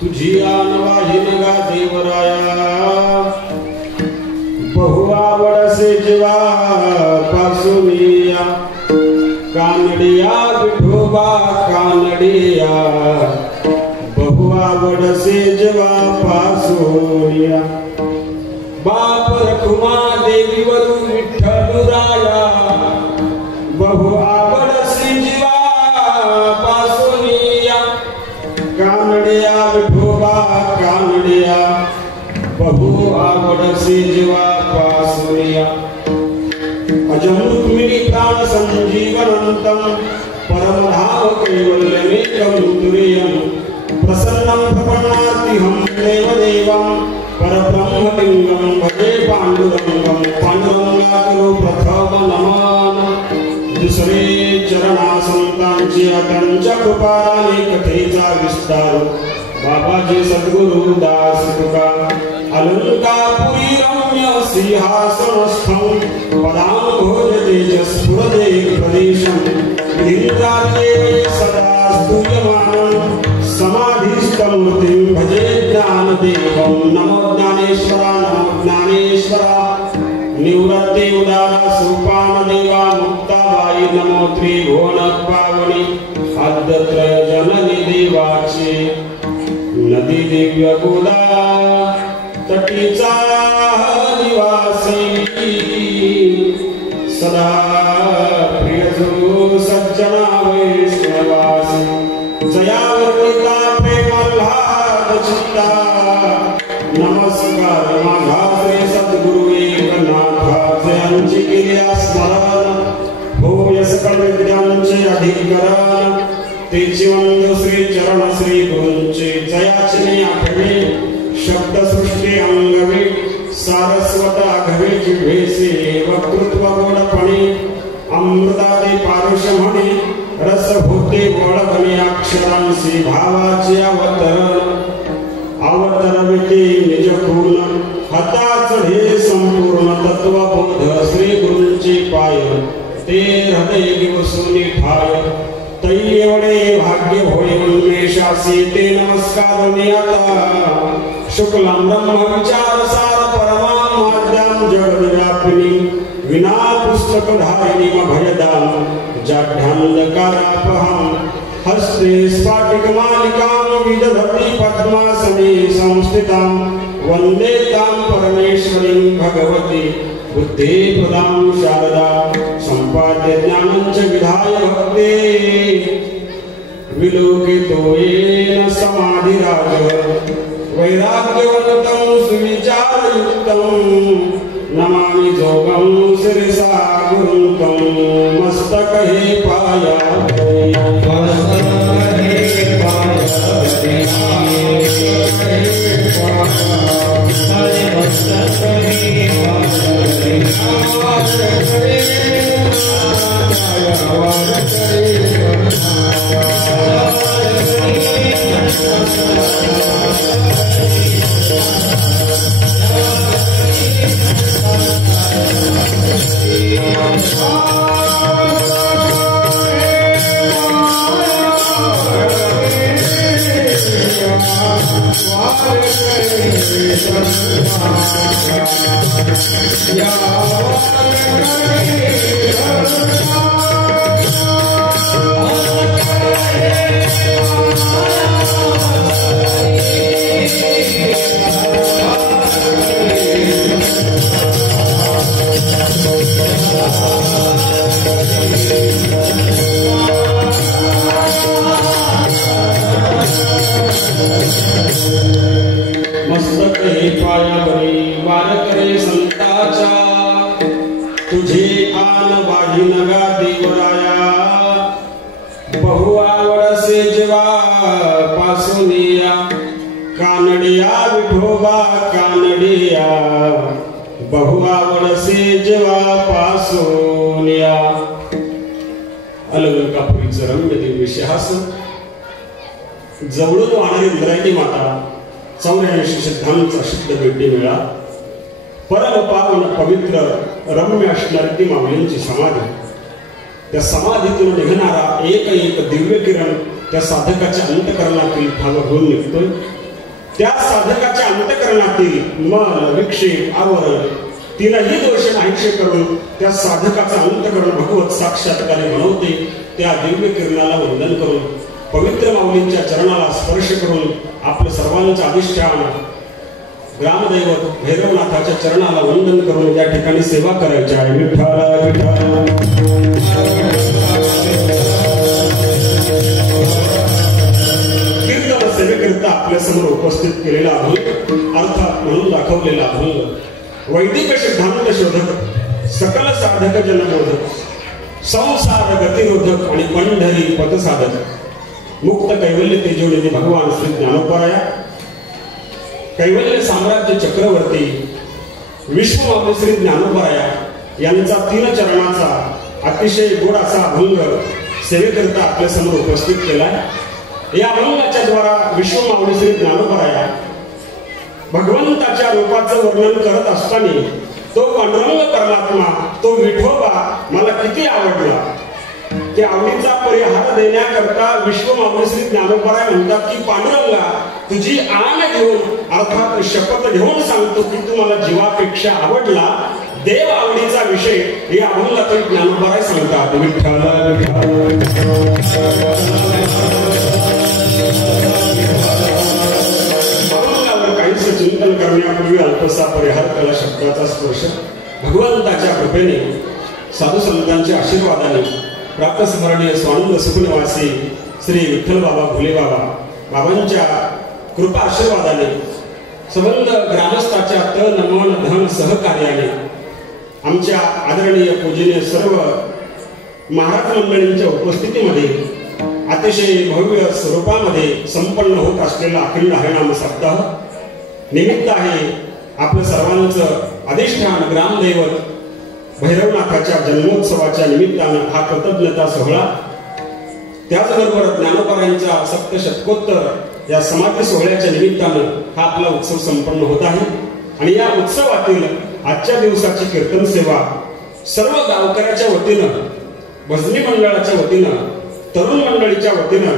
तुझी आणवाही नगा देवराया बहुआवडसे जीवा पासुनिया कानडिया विठोबा कानडिया बहुआवडसे जीवा पासुनिया बाप रखुमा देवी वरु विठ्ठलुराया बहुआवडसे जीवा पासुनिया कानडिया विठोबा कानडिया बहु आवडसे जीवा पासुनिया अजमृत मिनी प्राण संजीवनंतम परमधाम कैवल्यमेकं तुरीयं प्रसन्नं प्रपन्नातिहं देवदेवं परब्रह्मलिंगं भजे पांडुरंगं पांडुरंगाकरो प्रथम नमन दुसरे चरणा संतांची त्यांच्या कृपाने कथेचा विस्तार बाबाजी सद्गुरु दास तुका अलंकापुरी रम्य सिंहासनस्थं पदांभोज तेजस्फुरदे प्रदेशं इंद्राते सदा स्तूयमानं समाधिस्थमूर्तिं भजे ज्ञानदेवं नमो ज्ञानेश्वरा निवृत्ति उदारा सोपान देवा मुक्ताबाई नमो त्रिभुवन पावनी आद्यत्रय जननी देवाची नदी दिव्य गोदा तटीचा निवासी सदा प्रिय जो सज्जना वैष्णवासी जयावर्णिता प्रेमाल्हाद चित्ता नमस्कार माझा श्री सद्गुरु एकनाथाचे केल्या स्मरण होय सकळ विद्यांचे अधिकरण तेची वंद श्री चरण श्री गुरूंचे जयाचने आठवे शब्द सृष्टी अंगवे सारस्वत आघवे जिव्हेसे वक्तृत्व गोडपणे अमृताते पारुष म्हणे रस होते गोडपणे अक्षरांशी भावाचे अवतरविते निज पूर्ण हताच हे संपूर्ण तत्वबोध श्री गुरूंचे पाय ते हृदय दिवसोनी ठाय तै एवढे भाग्य होय उन्मेषासी ते नमस्कार नियता शुक्लम ब्रह्म विचार सार परमां माद्यां जगद्व्यापिनी विना पुस्तक धारिणी भयदां जाढ्यांधकारापहं हस्ते स्फाटिक मालिकां विदधति पद्मासने संस्थितां वन्दे तां परमेश्वरीं भगवती बुद्धि प्रदां शारदा सम्पाद्य ज्ञानं च विधाय भक्ते विलोकितो येन समाधिराज वैराग्यवन्तं सुविचारयुक्तं नमामि जोगं शिरसा गुरुं तं मस्तके पायामि मस्तके पायावरी वार करे संताचा तुझे आन वाही नगा देवराया बहु आवडसे जीवा पासुनिया कानडिया विठोबा कानडिया बहु आवडसे जीवा पासुनिया अलंकापुरीचं रम्य दिव्य सिंहासन जवळून वाहणारी इंद्रायणी माता 84 सिद्धांचा शुद्ध भेटी मिळा परम पावन पवित्र रम्य असणारी ती माऊलींची समाधी. त्या समाधीतून निघणारा एक एक दिव्य किरण त्या साधकाच्या अंतकरणातील भाव घेऊन निघतोय. त्या साधकाच्या अंतकरणातील मन विक्षेप आवरण तीनही दोष नाहीसे करून त्या साधकाचा अंतकरण भगवत साक्षात्कारी बनवते. त्या दिव्य किरणाला वंदन करून पवित्र माऊलींच्या चरणाला स्पर्श करून आपलं सर्वांचं अधिष्ठान ग्रामदैवत भैरवनाथाच्या चरणाला वंदन करून या ठिकाणी सेवा करायची आहे. विठ्ठल विठ्ठल कीर्तन सेवेकरिता आपल्या समोर उपस्थित केलेला अभंग अर्थात म्हणून दाखवलेला अभंग वैदिक सिद्धांत शोधक सकल साधक जनबोधक संसार गतिरोधक आणि पंढरी पदसाधक मुक्त कैवल्य तेजोनिधी भगवान श्री ज्ञानोपराया कैवल्य साम्राज्य चक्रवर्ती विश्वमावली श्री ज्ञानोपराया यांचा 3 चरणाचा अतिशय गोड असा अभंग सेवेकरिता आपल्या समोर उपस्थित केला. या अभंगाच्या द्वारा विश्वमावली श्री ज्ञानोपराया भगवंताच्या रूपाचं वर्णन करत असताना तो पांडुरंग परमात्मा तो विठोबा मला किती आवडला. की आवडीचा परिहार देण्याकरता विश्वमावली श्री ज्ञानोपराय म्हणतात की पांडुरंगा तुझी आण घेऊन अर्थात शपथ घेऊन सांगतो की तू मला जीवापेक्षा आवडला. देव आवडीचा विषय हे अभंगातून ज्ञानोपराय सांगतात. विठ्ठल अभंगावर काहीच चिंतन करण्यापूर्वी अल्पसा परिहार कला शब्दाचा स्पर्श भगवंताच्या कृपेने साधू संतांच्या आशीर्वादाने प्राप्त स्मरणीय स्वानंद सुखनिवासी श्री विठ्ठल बाबा भोले बाबांच्या कृपा आशीर्वादाने संबंध ग्रामस्थाच्या तन मन धन सहकार्याने आमच्या आदरणीय पूजनीय सर्व महाराज मंडळींच्या उपस्थितीमध्ये अतिशय भव्य स्वरूपामध्ये संपन्न होत असलेला अखिल हरिनाम सप्ताह निमित्त आहे. आपलं सर्वांचं अधिष्ठान ग्रामदैवत भैरवनाथाच्या जन्मोत्सवाच्या निमित्तानं हा कृतज्ञता सोहळा त्याचबरोबर ज्ञानोपरायांच्या सप्तशतकोत्तर या समाधी सोहळ्याच्या निमित्तानं हा आपला उत्सव संपन्न होत आहे. आणि या उत्सवातील आजच्या दिवसाची कीर्तन सेवा सर्व गावकऱ्याच्या वतीनं भजनी मंडळाच्या वतीनं तरुण मंडळीच्या वतीनं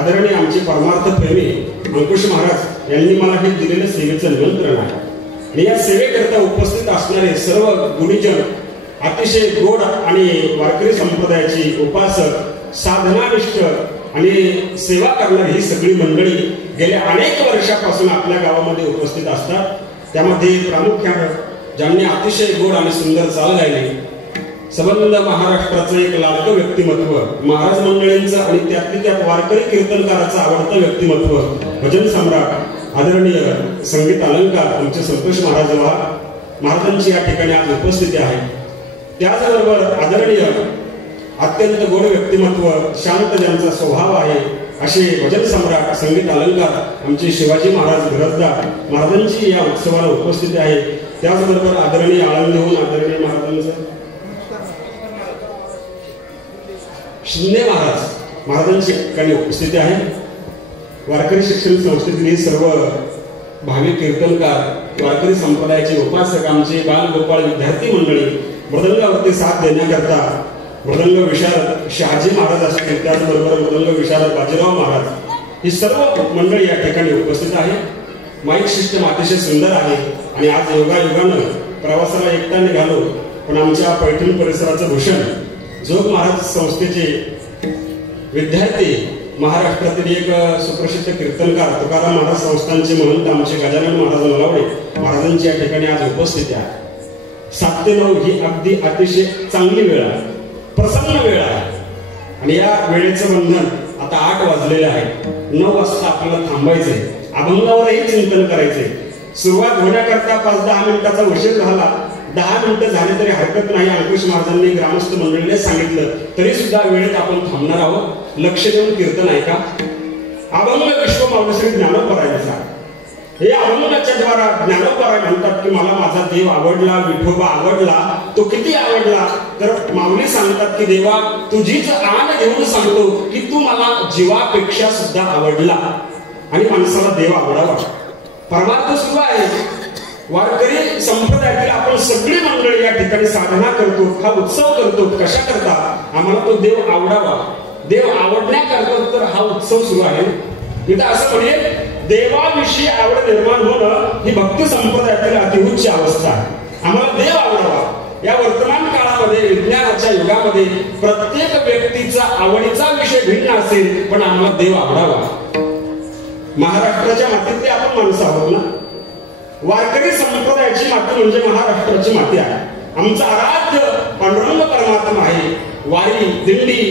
आदरणीय आमचे परमार्थ प्रेमी अंकुश महाराज यांनी मला हे दिलेलं सेवेचं निमंत्रण आहे. आणि या सेवेकरिता उपस्थित असणारे सर्व गुणीजन अतिशय गोड आणि वारकरी संप्रदायाची उपासक साधनानिष्ठ आणि सेवा करणारी ही सगळी मंडळी गेल्या अनेक वर्षापासून आपल्या गावामध्ये उपस्थित असतात. त्यामध्ये प्रामुख्याने ज्यांनी अतिशय गोड आणि सुंदर चाल गायली संबंध महाराष्ट्राचं एक लाडकं व्यक्तिमत्व महाराज मंडळींचं आणि त्यातली त्यात वारकरी कीर्तनकाराचं आवडतं व्यक्तिमत्व भजन सम्राट आदरणीय संगीत अलंकार आमचे संतोष महाराजांची या ठिकाणी आज उपस्थिती आहे. त्याचबरोबर आदरणीय अत्यंत गोड व्यक्तिमत्व शांत ज्यांचा स्वभाव आहे असे भजन सम्राट संगीत अलंकार आमचे शिवाजी महाराज घरजदार महाराजांची या उत्सवाला उपस्थिती आहे. त्याचबरोबर आदरणीय आळंदीहून आदरणीय महाराजांचं शिंदे महाराजांची ठिकाणी उपस्थिती आहे. वारकरी शिक्षण संस्थेतील सर्व भावी कीर्तनकार वारकरी संप्रदायाचे उपासक आमचे बालगोपाळ विद्यार्थी मंडळी मृदंगावरती साथ देण्याकरता मृदंग विशारद शहाजी महाराज असतील त्याचबरोबर मृदंग विशारद बाजीराव महाराज ही सर्व मंडळी या ठिकाणी उपस्थित आहे. माईक सिस्टम अतिशय सुंदर आहे आणि आज योगायोगानं प्रवासाला एकटा निघालो पण आमच्या पैठण परिसराचं भूषण जोग महाराज संस्थेचे विद्यार्थी महाराष्ट्रातील एक सुप्रसिद्ध कीर्तनकार तुकाराम महाराज संस्थांचे महंत आमचे गजानन महाराज नलावडे महाराजांची या ठिकाणी आज उपस्थिती आहे. 7 ते 9 ही अगदी अतिशय चांगली वेळ आहे, प्रसन्न वेळ आहे आणि या वेळेचं बंधन आता 8 वाजलेले आहे. 9 वाजता आपल्याला थांबायचंय, अभंगावरही चिंतन करायचंय. सुरुवात होण्याकरता 5-10 मिनिटाचा उशीर झाला, 10 मिनिटं झाले तरी हरकत नाही. अंकुश महाराजांनी ग्रामस्थ मंडळीने सांगितलं तरी सुद्धा वेळेत आपण थांबणार आहोत. लक्ष देऊन कीर्तन ऐका. अभंग विश्वमावली श्री ज्ञानोपरायांचा हे अभंगाच्या द्वारा ज्ञानोपराय म्हणतात की मला माझा देव आवडला, विठोबा आवडला. तो किती आवडला तर माऊली सांगतात की देवा तुझीच आण घेऊन सांगतो की तू मला जीवापेक्षा सुद्धा आवडला. आणि माणसाला देव आवडावा परमार्थ सुरू आहे. वारकरी संप्रदायातील आपण सगळी मंडळी या ठिकाणी साधना करतो, हा उत्सव करतो. कशा करता? आम्हाला तो देव आवडावा, देव आवडण्याकरता तर हा उत्सव सुरू आहे. मी तर असं म्हणेन, देवाविषयी आवड निर्माण होणं ही भक्ती संप्रदायातील अतिउच्च अवस्था आहे. आम्हाला देव आवडावा. या वर्तमान काळामध्ये, विज्ञानाच्या युगामध्ये प्रत्येक व्यक्तीचा आवडीचा विषय भिन्न असेल, पण आम्हाला देव आवडावा. महाराष्ट्राच्या मातीतले आपण माणसं आहोत ना. वारकरी संप्रदायाची माती म्हणजे महाराष्ट्राची माती आहे. आमचा आराध्य पांडुरंग परमात्मा आहे. वारी, दिंडी,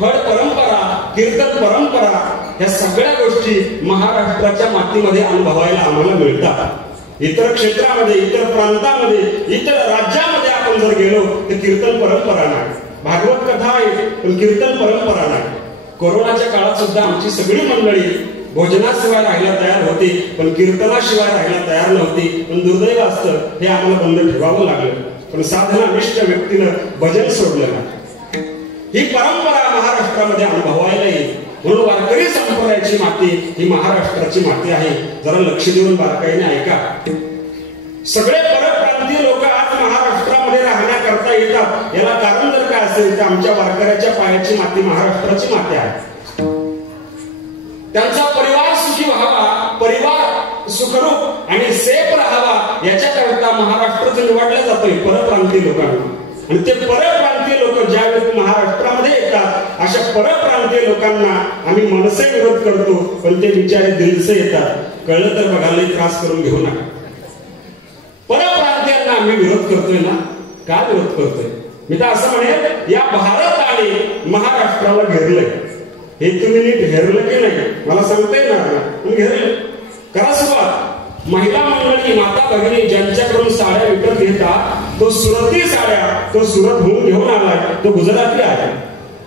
फड परंपरा, कीर्तन परंपरा या सगळ्या गोष्टी महाराष्ट्राच्या मातीमध्ये अनुभवायला आम्हाला मिळतात. इतर क्षेत्रामध्ये, इतर प्रांतामध्ये, इतर राज्यामध्ये आपण जर गेलो तर कीर्तन परंपरा नाही, भागवत कथा आहे पण कीर्तन परंपरा नाही. कोरोनाच्या काळात सुद्धा आमची सगळी मंडळी भोजनाशिवाय राहायला तयार होती, पण कीर्तनाशिवाय राहायला तयार नव्हती. पण दुर्दैव असतं, हे आम्हाला बंद ठेवावं लागलं. पण साधनानिष्ठ व्यक्तीनं भजन सोडलं नाही. ही परंपरा महाराष्ट्रामध्ये अनुभवायला येईल. म्हणून वारकरी संप्रदायाची माती ही महाराष्ट्राची माती आहे. जरा लक्ष देऊन बारकाईने ऐका. सगळे परप्रांतीय लोक आज महाराष्ट्रामध्ये राहण्याकरता येतात. याला कारण जर काय असेल तर आमच्या वारकऱ्याच्या पायाची माती महाराष्ट्राची माती आहे. त्यांचा परिवार सुखी व्हावा, परिवार सुखरूप आणि सेफ राहावा याच्याकरता महाराष्ट्र निवडला जातोय परप्रांतीय लोकांना. आणि ते परप्रांतीय लोक ज्यावेळी महाराष्ट्रामध्ये येतात, अशा परप्रांतीय लोकांना आम्ही मनसे विरोध करतो, पण ते बिचारे दिलसे येतात. कळलं तर बघायला त्रास करून घेऊ नका. परप्रांतीयांना आम्ही विरोध करतोय ना. का विरोध करतोय? मी तर असं म्हणेन, या भारताने महाराष्ट्राला घेरलंय. हे तुम्ही नीट घेरलं की नाही मला सांगता येणार ना, पण घेरलं. करा सुरुवात. महिला मंडळी, माता भगिनी ज्यांच्याकडून साड्या विकत घेतात, तो सुरती साड्या, तो सुरत होऊन घेऊन आलाय, तो गुजराती आहे.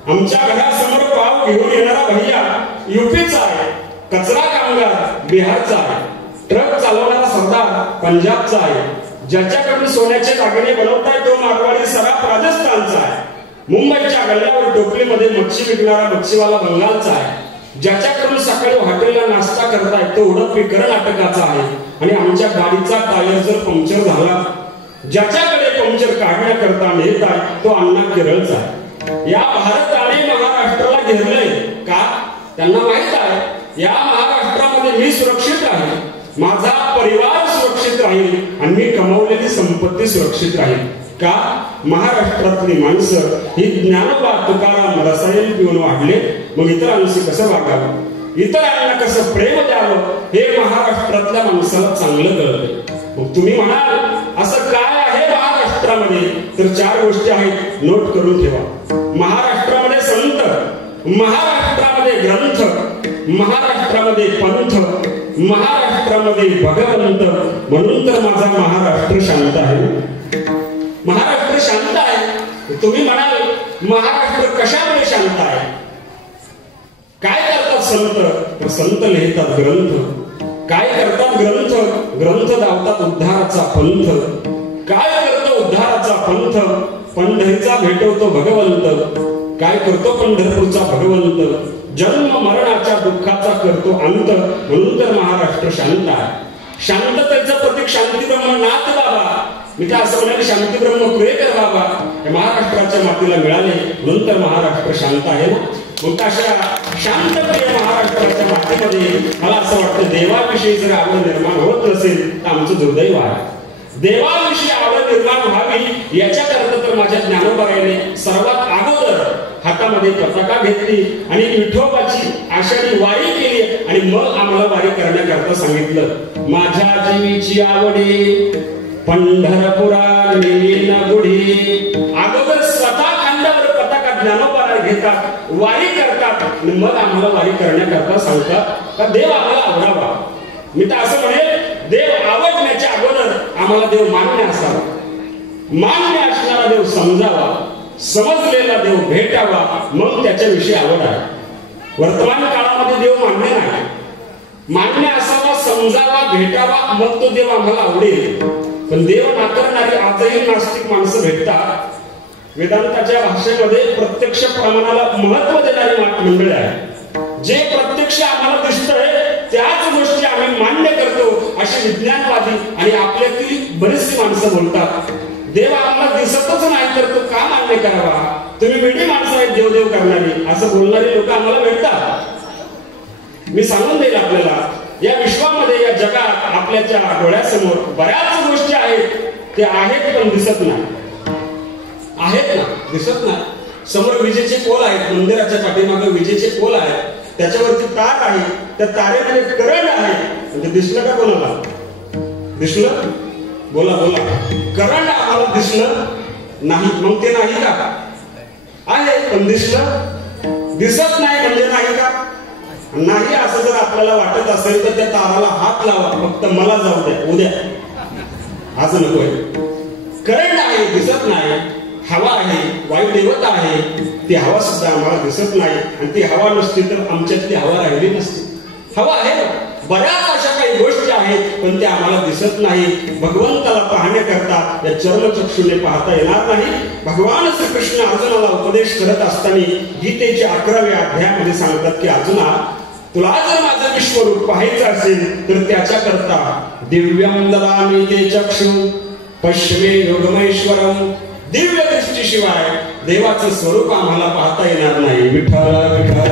आमच्या घरासमोर पाव घेऊन येणारा भैया युपीचा आहे. कचरा कामगार बिहारचा आहे. ट्रक चालवणारा सरदार पंजाबचा आहे. ज्याच्याकडून सोन्याचे दागिने बनवताय तो मारवाडी सराफ राजस्थानचा आहे. मुंबईच्या गल्ल्यावर टोपलीमध्ये मच्छी विकणारा मच्छीवाला बंगालचा आहे. ज्याच्याकडून सकाळी हॉटेलला नाश्ता करताय तो उडपी कर्नाटकाचा आहे. आणि आमच्या गाडीचा टायर जर पंक्चर झाला, ज्याच्याकडे पंक्चर काढण्याकरता नेत आहे तो अण्णा केरळचा आहे. या भारताने महाराष्ट्राला घेरलंय का? त्यांना माहित आहे या महाराष्ट्रामध्ये मी सुरक्षित आहे, माझा परिवार सुरक्षित राहील आणि मी कमावलेली संपत्ती सुरक्षित राहील. का? महाराष्ट्रातली माणसं ही ज्ञानोबा तुकाराम रसायन पिऊन वाढले. मग इतरांशी कसं वागावं, इतरांना कसं प्रेम द्यावं हे महाराष्ट्रातल्या माणसाला चांगलं कळतं. मग तुम्ही म्हणाल असं काय आहे महाराष्ट्रामध्ये, तर 4 गोष्टी आहेत, नोट करून ठेवा. महाराष्ट्रामध्ये संत, महाराष्ट्रामध्ये ग्रंथ, महाराष्ट्रामध्ये पंथ, महाराष्ट्रामध्ये भगवंत. म्हणून तर माझा महाराष्ट्र शांत आहे. महाराष्ट्र शांत आहे. तुम्ही म्हणाल महाराष्ट्र कशामुळे शांत आहे? काय करतात संत? तर संत लिहितात ग्रंथ. काय करतात ग्रंथ? ग्रंथ धावतात उद्धाराचा पंथ. काय करतो उद्धाराचा पंथ? पंढरीचा भेटवतो भगवंत. काय करतो पंढरपूरचा भगवंत? जन्म मरणाच्या दुःखाचा करतो अंत. म्हणून तर महाराष्ट्र शांत आहे. शांततेचं प्रतीक शांतीब्रह्म नाथ बाबा, मी तर असं म्हणाले शांतीब्रह्म कुरेकर बाबा हे महाराष्ट्राच्या मातीला मिळाले, म्हणून तर महाराष्ट्र शांत आहे ना. मग अशा शांतप्रिय महाराष्ट्राच्या मातीमध्ये मला असं वाटतं देवाविषयी जर आवड निर्माण होत नसेल तर आमचं दुर्दैव आहे. देवाविषयी आवड निर्माण व्हावी याच्याकरता तर माझ्या ज्ञानोबाईने सर्वात अगोदर हातामध्ये पताका घेतली आणि विठोबाची आषाढी वारी केली आणि मग आम्हाला वारी करण्याकरता सांगितलं. माझ्या जीवीची आवडी पंढरपुरा नेलीन गुढी. अगोदर स्वतः खांद्यावर पताका ज्ञानोबा घेतात, वारी करतात आणि मग आम्हाला वारी करण्याकरता सांगतात का देव आम्हाला आवडावा. मी तर असं म्हणेल देव आवडण्याच्या अगोदर आम्हाला देव मान्य असावा. मान्य असणारा देव समजावा, समजलेला देव भेटावा, मग त्याच्याविषयी आवड आहे. वर्तमान काळामध्ये देव मान्य नाही. मान्य असावा, समजावा, भेटावा, मग तो देव आम्हाला आवडेल. पण देव नाकारणारी आजही नास्तिक माणसं भेटतात. वेदांताच्या भाषेमध्ये प्रत्यक्ष प्रमाणाला महत्व देणारी मंडळी आहे. जे प्रत्यक्ष आम्हाला दिसतंय त्याच गोष्टी आम्ही मान्य करतो अशी विज्ञानवादी आणि आपल्यातील बरीचशी माणसं बोलतात. देव आम्हाला दिसतच नाही तर तो का मान्य करावा, तुम्ही वेगळी माणसं आहेत देवदेव करणारी, असं बोलणारी लोक आम्हाला भेटतात. मी सांगून देईल आपल्याला, या विश्वामध्ये या जगात आपल्याच्या डोळ्यासमोर बऱ्याच गोष्टी आहेत, ते आहेत पण दिसत नाही. आहेत ना, दिसत नाही. समोर विजेचे पोल आहेत, मंदिराच्या पाठीमागे विजेचे पोल आहेत, त्याच्यावरती तार आहे, त्या तारेमध्ये करंट आहे. म्हणजे दिसलं का कोणाला? दिसलं? बोला बोला. करंट आम्हाला दिसलं नाही, मग ते नाही का? आहे पण दिसलं? दिसत नाही म्हणजे नाही का? नाही असं जर आपल्याला वाटत असेल तर त्या ताराला हात लावा, फक्त मला जाऊ द्या, उद्या, आज नकोय. करंट आहे, दिसत नाही. हवा आहे, वायुदेवता आहे, ती हवा सुद्धा आम्हाला दिसत नाही. आणि ती हवा नसती तर आमच्यातली हवा राहिली नसती. हवा आहे, बऱ्याच अशा काही गोष्टी आहेत पण त्या आम्हाला दिसत नाही. भगवंताला पाहण्याकरता या चर्मचक्षुने पाहता येणार नाही. भगवान श्रीकृष्ण अर्जुनाला उपदेश करत असताना गीतेच्या 11व्या अध्यायामध्ये सांगतात की अर्जुना, तुला जर माझं विश्वरूप पाहायचं असेल तर त्याच्याकरता दिव्यम ददामि ते चक्षु पश्चिमे योगमेश्वरम. दिव्य दृष्टीशिवाय देवाचं स्वरूप आम्हाला पाहता येणार नाही. विठ्ठल विठ्ठल.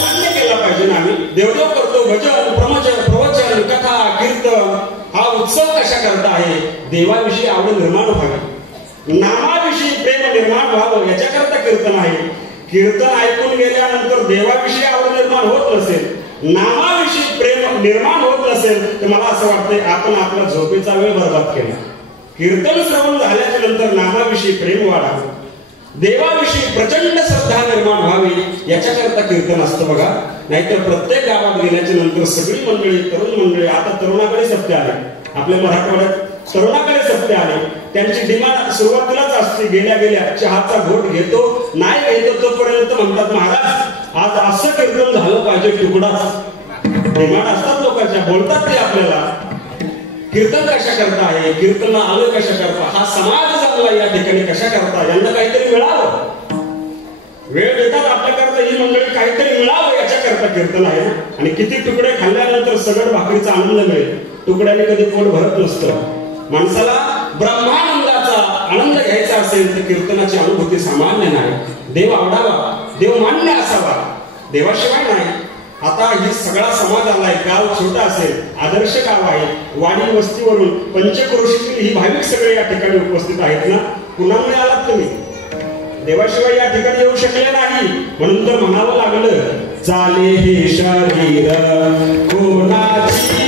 मान्य केला पाहिजे ना, आम्ही देवदेव करतो, भजन प्रवचन कथा कीर्तन हा उत्सव कशा करता आहे? देवाविषयी आवड निर्माण व्हावी, नामाविषयी प्रेम निर्माण व्हावं याच्याकरता कीर्तन आहे. कीर्तन ऐकून गेल्यानंतर देवाविषयी आवड निर्माण होत नसेल, नामाविषयी प्रेम निर्माण होत नसेल तर मला असं वाटतंय आपण आपला झोपेचा वेळ बर्बाद केला. कीर्तन श्रवण झाल्याच्या नंतर नामाविषयी प्रेम वाढावं, देवाविषयी प्रचंड श्रद्धा निर्माण व्हावी याच्याकरता कीर्तन असतं बघा. नाहीतर प्रत्येक गावात गेल्याच्या नंतर सगळी मंडळी, तरुण मंडळी, आता तरुणाकडे सत्य आले, आपल्या मराठवाड्यात तरुणाकडे सत्य आले. त्यांची डिमांड सुरुवातीलाच असते, गेल्या गेल्या चहाचा घोट घेतो नाही घेतो तोपर्यंत म्हणतात महाराज आज असं कीर्तन झालं पाहिजे, तुकडाच. डिमांड असतात लोकांच्या, बोलतात ते आपल्याला. कीर्तन कशा करता आहे, कीर्तन आलं कशा करता, हा समाज जमला या ठिकाणी कशा करता, यांना काहीतरी मिळावं. वेळ देतात आपल्याकरता ही मंडळी, काहीतरी मिळावं याच्याकरता कीर्तन आहे ना. आणि किती तुकडे खाल्ल्यानंतर सगळं भाकरीचा आनंद मिळेल, तुकड्याने कधी पोट भरत नसतं. माणसाला ब्रह्मानंदाचा आनंद घ्यायचा असेल तर कीर्तनाची अनुभूती सामान्य नाही. देव आवडावा, देव मान्य असावा, देवाशिवाय नाही. आता ही सगळा समाज आलाय, गाव छोटा असेल, आदर्श गाव आहे, वाडी वस्तीवरून पंचक्रोशीतील ही भाविक सगळे या ठिकाणी उपस्थित आहेत ना. कुणामुळे आलात तुम्ही? देवाशिवाय या ठिकाणी येऊ शकले नाही, म्हणून तर म्हणावं लागलं, चाले हे शरीर कोणाची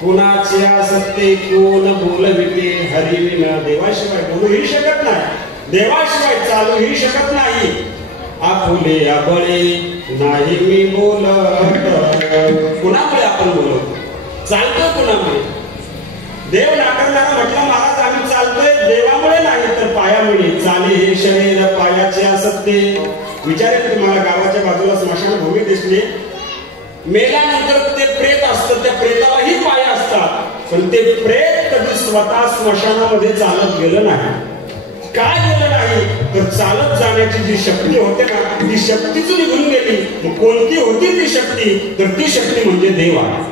कुणाचे असते कोण बोलविते हरिविना, देवाशिवाय बोलूही शकत नाही, देवाशिवाय चालूही शकत नाही. आपुले आबळे नाही मी बोलत, कुणामुळे आपण बोलतो, चालतो कुणामुळे? देव नाकारणारा म्हटलं महाराज आम्ही चालतोय देवामुळे नाही तर पायामुळे. चाले हे शरीर पायाचे असते. विचारेल तुम्हाला गावाच्या बाजूला स्मशानभूमी दिसली, मेल्यानंतर ते प्रेत असतं, त्या प्रेतालाही पाय असतात, पण ते प्रेत कधी स्वतः स्मशानामध्ये चालत गेलं नाही. काय गेलं नाही तर चालत जाण्याची जी शक्ती होते ना ती शक्तीच निघून गेली. मग कोणती होती ती शक्ती? तर ती शक्ती म्हणजे देव आहे.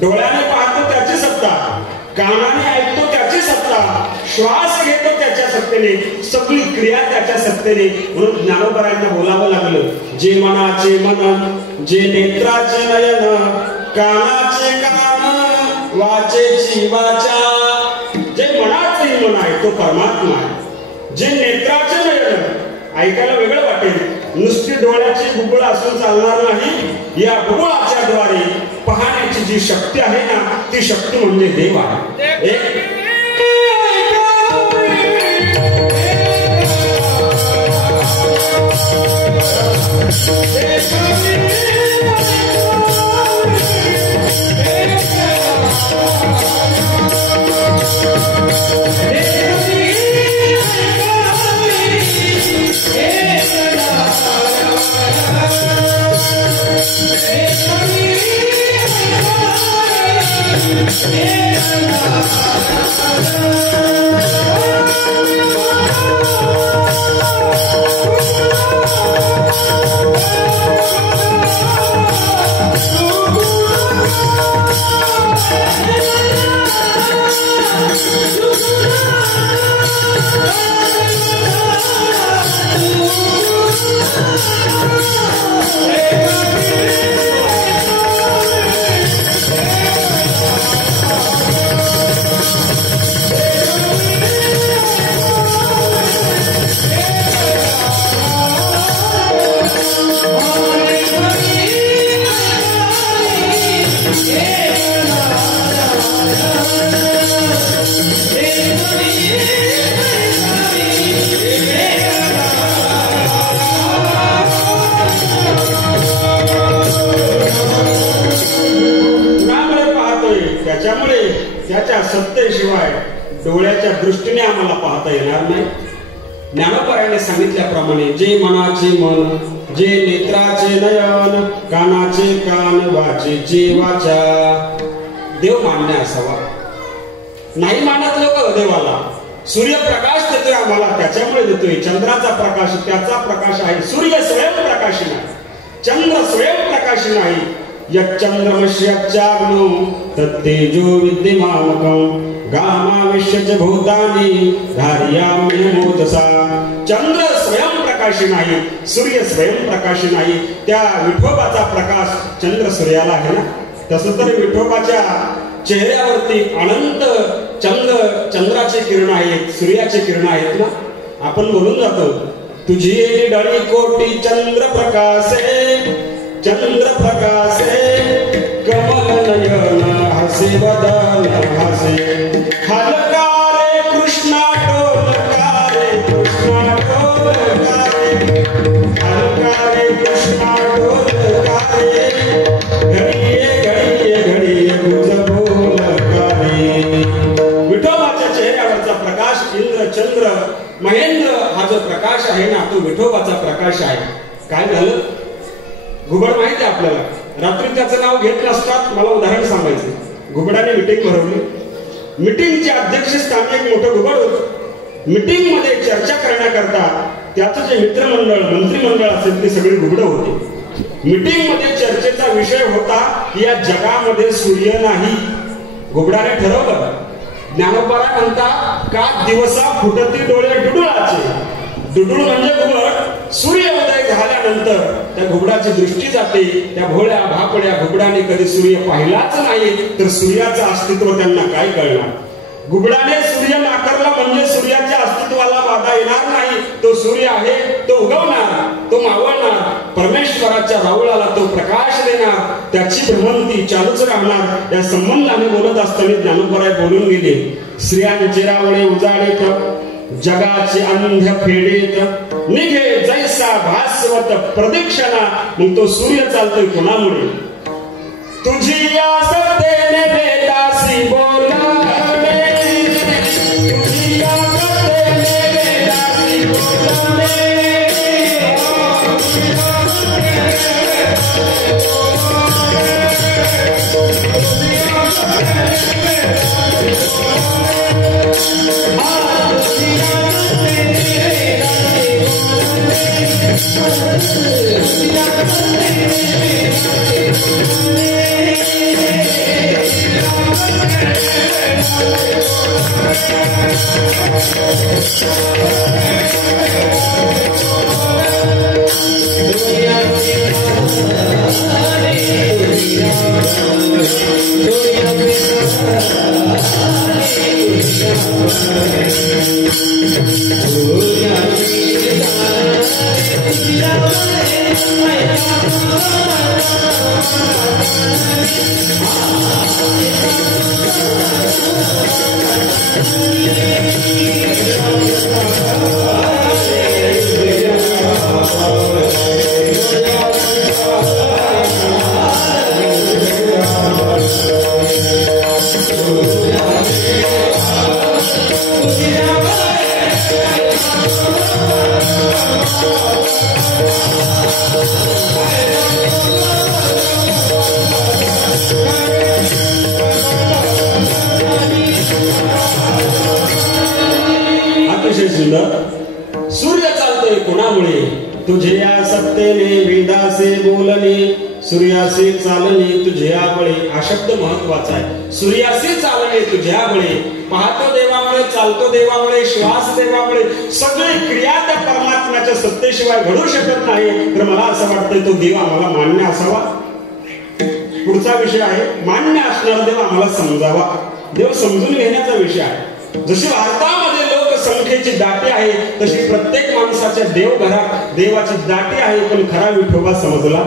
डोळ्याने पाहतो त्याची सत्ता, कानाने ऐकतो त्याची सत्ता, श्वास घेतो त्याच्या सत्तेने, सगळी क्रिया त्याच्या सत्तेने. म्हणून ज्ञानोबरायांना बोलावं लागलं, जे मनाचे मन, जे नेत्राचे नयन, कानाचे कान, वाचेची वाचा. जे मनाचे मन आहे तो परमात्मा आहे. जे नेत्राचे नयन, ऐकायला वेगळं वाटेल, नुसती डोळ्याची बुबुळ असून चालणार नाही. या बुबुळाच्या द्वारे पाहण्याची जी शक्ती आहे ना ती शक्ती म्हणजे देव आहे. त्याच्यामुळे त्याच्या सत्तेशिवाय डोळ्याच्या दृष्टीने आम्हाला पाहता येणार नाही. ज्ञानोबरायाने सांगितल्याप्रमाणे जे मनाचे मन, जे नेत्राचे नयन, कानाचे कान, वाचेची वाचा. देव मान्य असावा. नाही मानत लोक देवाला. सूर्यप्रकाश देतोय आम्हाला त्याच्यामुळे देतोय. चंद्राचा प्रकाश त्याचा प्रकाश आहे. सूर्य स्वयंप्रकाशी नाही, चंद्र स्वयंप्रकाशी नाही. यच्चंद्रमस्यच्चाग्नो तत्तेजो विद्यमानकं गामाविश्यच भूतानि धारयाम्यमोजसा. चंद्र स्वयंप्रकाशी नाही, सूर्य स्वयंप्रकाशी नाही. त्या विठोबाचा प्रकाश चंद्र सूर्याला आहे ना, तसं तर विठोबाच्या चेहऱ्यावरती अनंत चंद्राचे किरण आहेत, सूर्याचे किरण आहेत ना. आपण बोलून जातो, तुझी डळी कोटी चंद्र प्रकाशे, चंद्र प्रकाशे कमल नयन हसे वदन हसे. हलकारे कृष्णा डोलकारे, कृष्णा डोलकारे, हलकारे कृष्णा डोलकारे, घडिये घडिये घडिये तुझ बोलकारे. विठोबाच्या चेहऱ्यावरचा प्रकाश इंद्र चंद्र महेंद्र हा जो प्रकाश आहे ना तो विठोबाचा प्रकाश आहे. काय झालं? घुबड माहिती आहे आपल्याला, रात्री त्याचं नाव घेत नसतात. मला उदाहरण सांगायचं, घुबडाने मिटिंग भरवली. मिटिंगच्या अध्यक्षस्थानी एक मोठं घुबड होतं. मिटिंग मध्ये चर्चा करण्याकरता त्याचं जे मित्रमंडळ मंत्रिमंडळ असेल ते सगळे घुबड होते. मिटिंग मध्ये चर्चेचा विषय होता या जगामध्ये सूर्य नाही. घुबडाने ठरवलं, ज्ञानोबराय म्हणतात का दिवसा फुटती डोळे डुडुळाचे. डुडुळ म्हणजे घुबड. सूर्योदय झाल्यानंतर त्या घुबडाची दृष्टी जाते. त्या भोळ्या भापड्या घुबडाने कधी सूर्य पाहिलाच नाही तर सूर्याचं अस्तित्व त्यांना काय कळणार. घुबडाने सूर्य नाकारला म्हणजे सूर्याच्या अस्तित्वाला बाधा येणार नाही. तो सूर्य आहे, तो उगवणार, तो मावळणार. परमेश्वराच्या राऊळाला तो प्रकाश देणार, त्याची भ्रमंती चालूच राहणार. या संबंधाने बोलत असताना ज्ञानोबराय बोलून गेले, स्त्रियांचे रावळे उजाडेत, जगाचे अंध फेडेत, निघे जैसा भास्वत प्रदक्षिणा. मग तो सूर्य चालतोय कोणामुळे? तुझी या सत्तेने वेदासी बोलणे, तुझी या सत्तेने वेदासी बोलणे. सूर्य चालतोय कोणामुळे? तुझे या सत्तेने वेदासे बोलणे, सूर्यासे चालणे तुझ्यामुळे. हा शब्द महत्वाचा आहे. सूर्यासे चालणे तुझ्यामुळे. पाहतो देवामुळे, चालतो देवामुळे, श्वास देवामुळे. सगळी क्रिया त्या परमात्म्याच्या सत्तेशिवाय घडू शकत नाही. तर मला असं वाटतंय तो देव आम्हाला मान्य असावा. पुढचा विषय आहे मान्य असणारा देव आम्हाला समजावा. देव समजून घेण्याचा विषय आहे. जशी भारतामध्ये लोकसंख्येची दाटी आहे तशी प्रत्येक माणसाच्या देवघरात देवाची दाटी आहे. पण खरा विठोबा समजला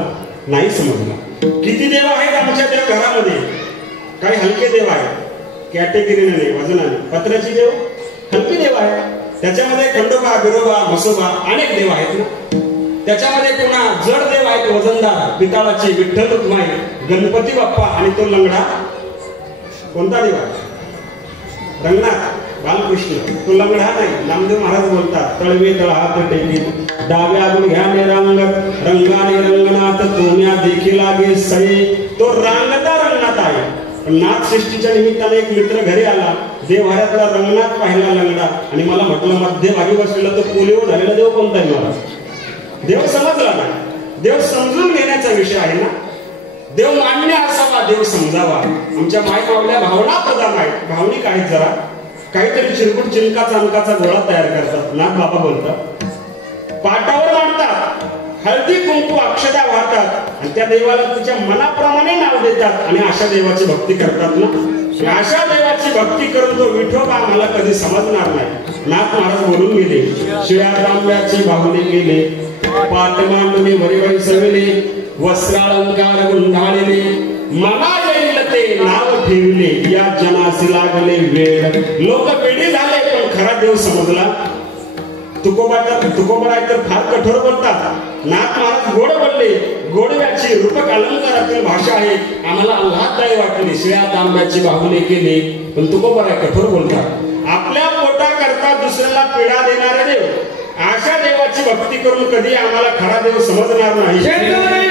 नाही. समजला. किती देव आहेत आमच्या देवघरामध्ये? काही हलके देव आहेत, कॅटेगरीने नाही, वजनाने. पत्र्याची देव हलके देव आहेत. त्याच्यामध्ये खंडोबा, बिरोबा, म्हसोबा अनेक देव आहेत ना. त्याच्यामध्ये पुन्हा जड देव आहेत, वजनदार, पितळाचे, विठ्ठल रुक्माई, गणपती बाप्पा आणि तो लंगडा कोणता देव आहे? रंगनाथ, बालकृष्ण. तो लंगडा नाही. नामदेव महाराज बोलतात, तळवे तळ हात टेकी, डाव्या गुडघ्याने रंगत, रंगाने रंगनाथ, तोम्या देखील लागे सळे. तो रांगता रंगनाथ आहे. पण नाथ सृष्टीच्या निमित्ताने एक मित्र घरी आला, देवहाऱ्यातला रंगनाथ पाहिला लंगडा, आणि मला म्हटलं मध्यभागी बसलेला तो पोलिओ झालेला देव कोणता आहे? मला देव समजला नाही. देव समजून घेण्याचा विषय आहे ना. देव मान्य असावा, देव समजावा. आमच्या माय मावल्या भावना प्रधान आहेत, भावनिक आहेत. जरा काहीतरी चिरकुट चिंकाचा अंकाचा गोळा तयार करतात. नाथ बाबा बोलतात, पाटावर मांडतात, हळदी कुंकू अक्षदा वाहतात आणि त्या देवाला तुझ्या मनाप्रमाणे नाव देतात आणि अशा देवाची भक्ती करतात ना. अशा देवाची भक्ती करून तो विठोबा आम्हाला कधी समजणार नाही. नाथ महाराज बोलून गेले, शिळ्या तांब्याची बाहुली गेले, पाट मांडणे वरी सविले, वस्त्रालंकार गुंडाळले, मला येईल ते नाव ठेवले, या जनासी लागले वेळ. लोक वेडी झाले पण खरा देव समजला. तुकोबा तर फार कठोर बोलतात. नाथ महाराज गोड बोलले. गोडव्याची रूपक अलंकारातील भाषा आहे. आम्हाला आल्हाददायी वाटली. शिळ्या तांब्याची बाहुली केली, पण तुकोबा कठोर बोलतात. आपल्या पोटा करता दुसऱ्याला पीडा देणारे देव, अशा देवाची भक्ती करून कधी आम्हाला खरा देव समजणार नाही.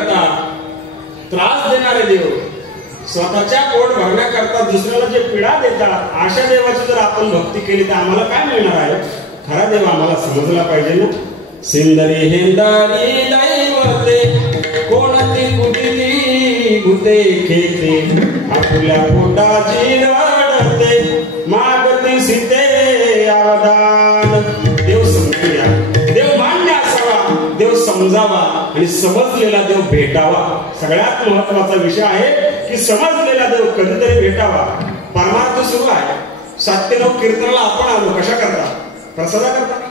करता त्रास देणारे देव, स्वतःच्या पोट भरण्याकरता दुसऱ्याला जे पीडा देतात, अशा देवाची जर आपण भक्ती केली तर आम्हाला काय मिळणार आहे? खरा देव आम्हाला समजला पाहिजे ना. सिंदरी हेंदारी दैवते कोणती कुदिली भूते खेते, आपल्या पोटाची रडते मागती सीते अवदान. देव समजूया, देव मान्य असावा, देव समजावा आणि समजलेला देव भेटावा. सगळ्यात महत्वाचा विषय आहे की समजलेला देव कधीतरी भेटावा. परमार्थ सुरू आहे. 7-9 कीर्तनाला आपण आलो कशा करता? प्रसादा करता.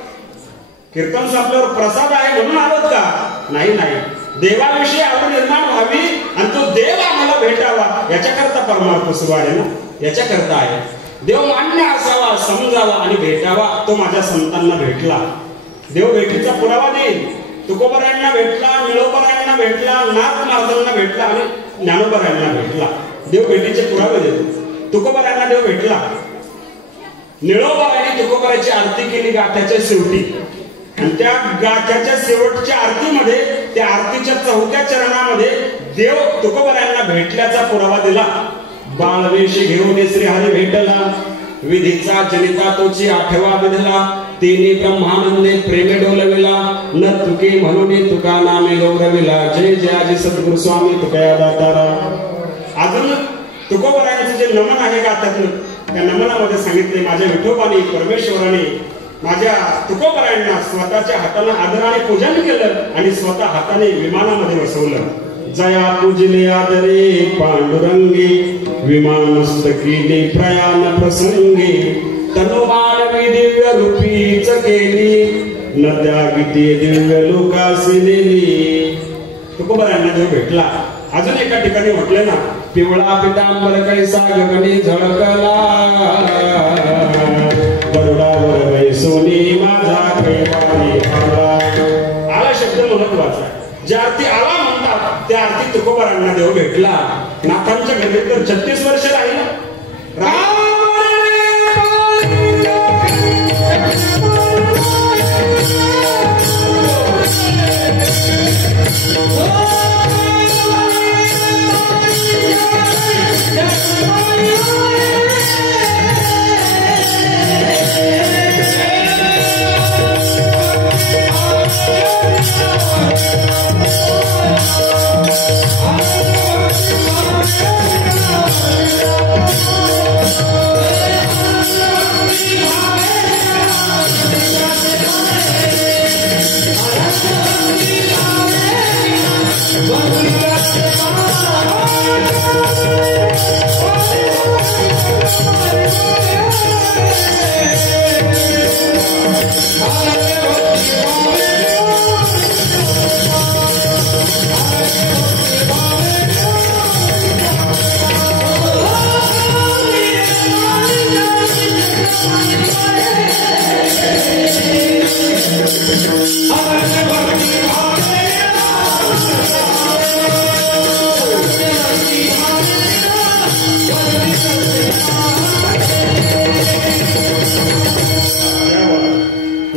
कीर्तन संपल्यावर प्रसाद आहे म्हणून आलोत का? नाही नाही, देवाविषयी आवड निर्माण व्हावी आणि तो देव आम्हाला भेटावा याच्याकरता परमार्थ सुरू आहे ना. याच्याकरता आहे. देव मान्य असावा, समजावा आणि भेटावा. तो माझ्या संतांना भेटला. देव भेटीचा पुरावा देईल. तुकोबरायांना भेटला, निळोबरायांना भेटला, नाथ महाराजांना भेटला आणि ज्ञानोबरायांना भेटला. देव भेटीचे पुरावे देतो. तुकोबरायांना देव भेटला. निळोबरायांनी तुकोबराची आरती केली गाठ्याच्या शेवटी आणि त्या गाठ्याच्या शेवटच्या आरतीमध्ये, त्या आरतीच्या 4थ्या चरणामध्ये देव तुकोबरायांना भेटल्याचा पुरावा दिला. बाळवेश घेऊन श्रीहरी भेटला, विधीचा जनिता तोची 8वा विधला, तिने ब्रह्मानंदे प्रेमे डोलविला, न तुके म्हणून तुका नामे गौरविला, जय जय आजी सद्गुरु स्वामी तुकया दातारा. अजून तुकोबरायांचे जे नमन आहे गाथ्यातून, त्या नमनामध्ये सांगितले, माझ्या विठोबाने परमेश्वराने माझ्या तुकोबरायांना स्वतःच्या हाताने आदराने पूजन केलं आणि स्वतः हाताने विमानामध्ये बसवलं. जया पूजले आदरे पांडुरंगी, विमानस्तकीने प्रयाण प्रसंगी, तनुमानवी दिव्य रूपीच केली, नद्या गीती दिव्य लोकासी नेली. तुकोबरायांना देव भेटला. अजून एका ठिकाणी म्हटलं ना, पिवळा पितांबर कैसा गगनी झळकला, गरुडावर बैसोनी माझा कैवारी आला. आला शब्द महत्वाचा. ज्या आरती आला म्हणतात त्या आरती तुकोबरायांना देव भेटला. नाथांच्या घरी तर 36 वर्ष राहिला.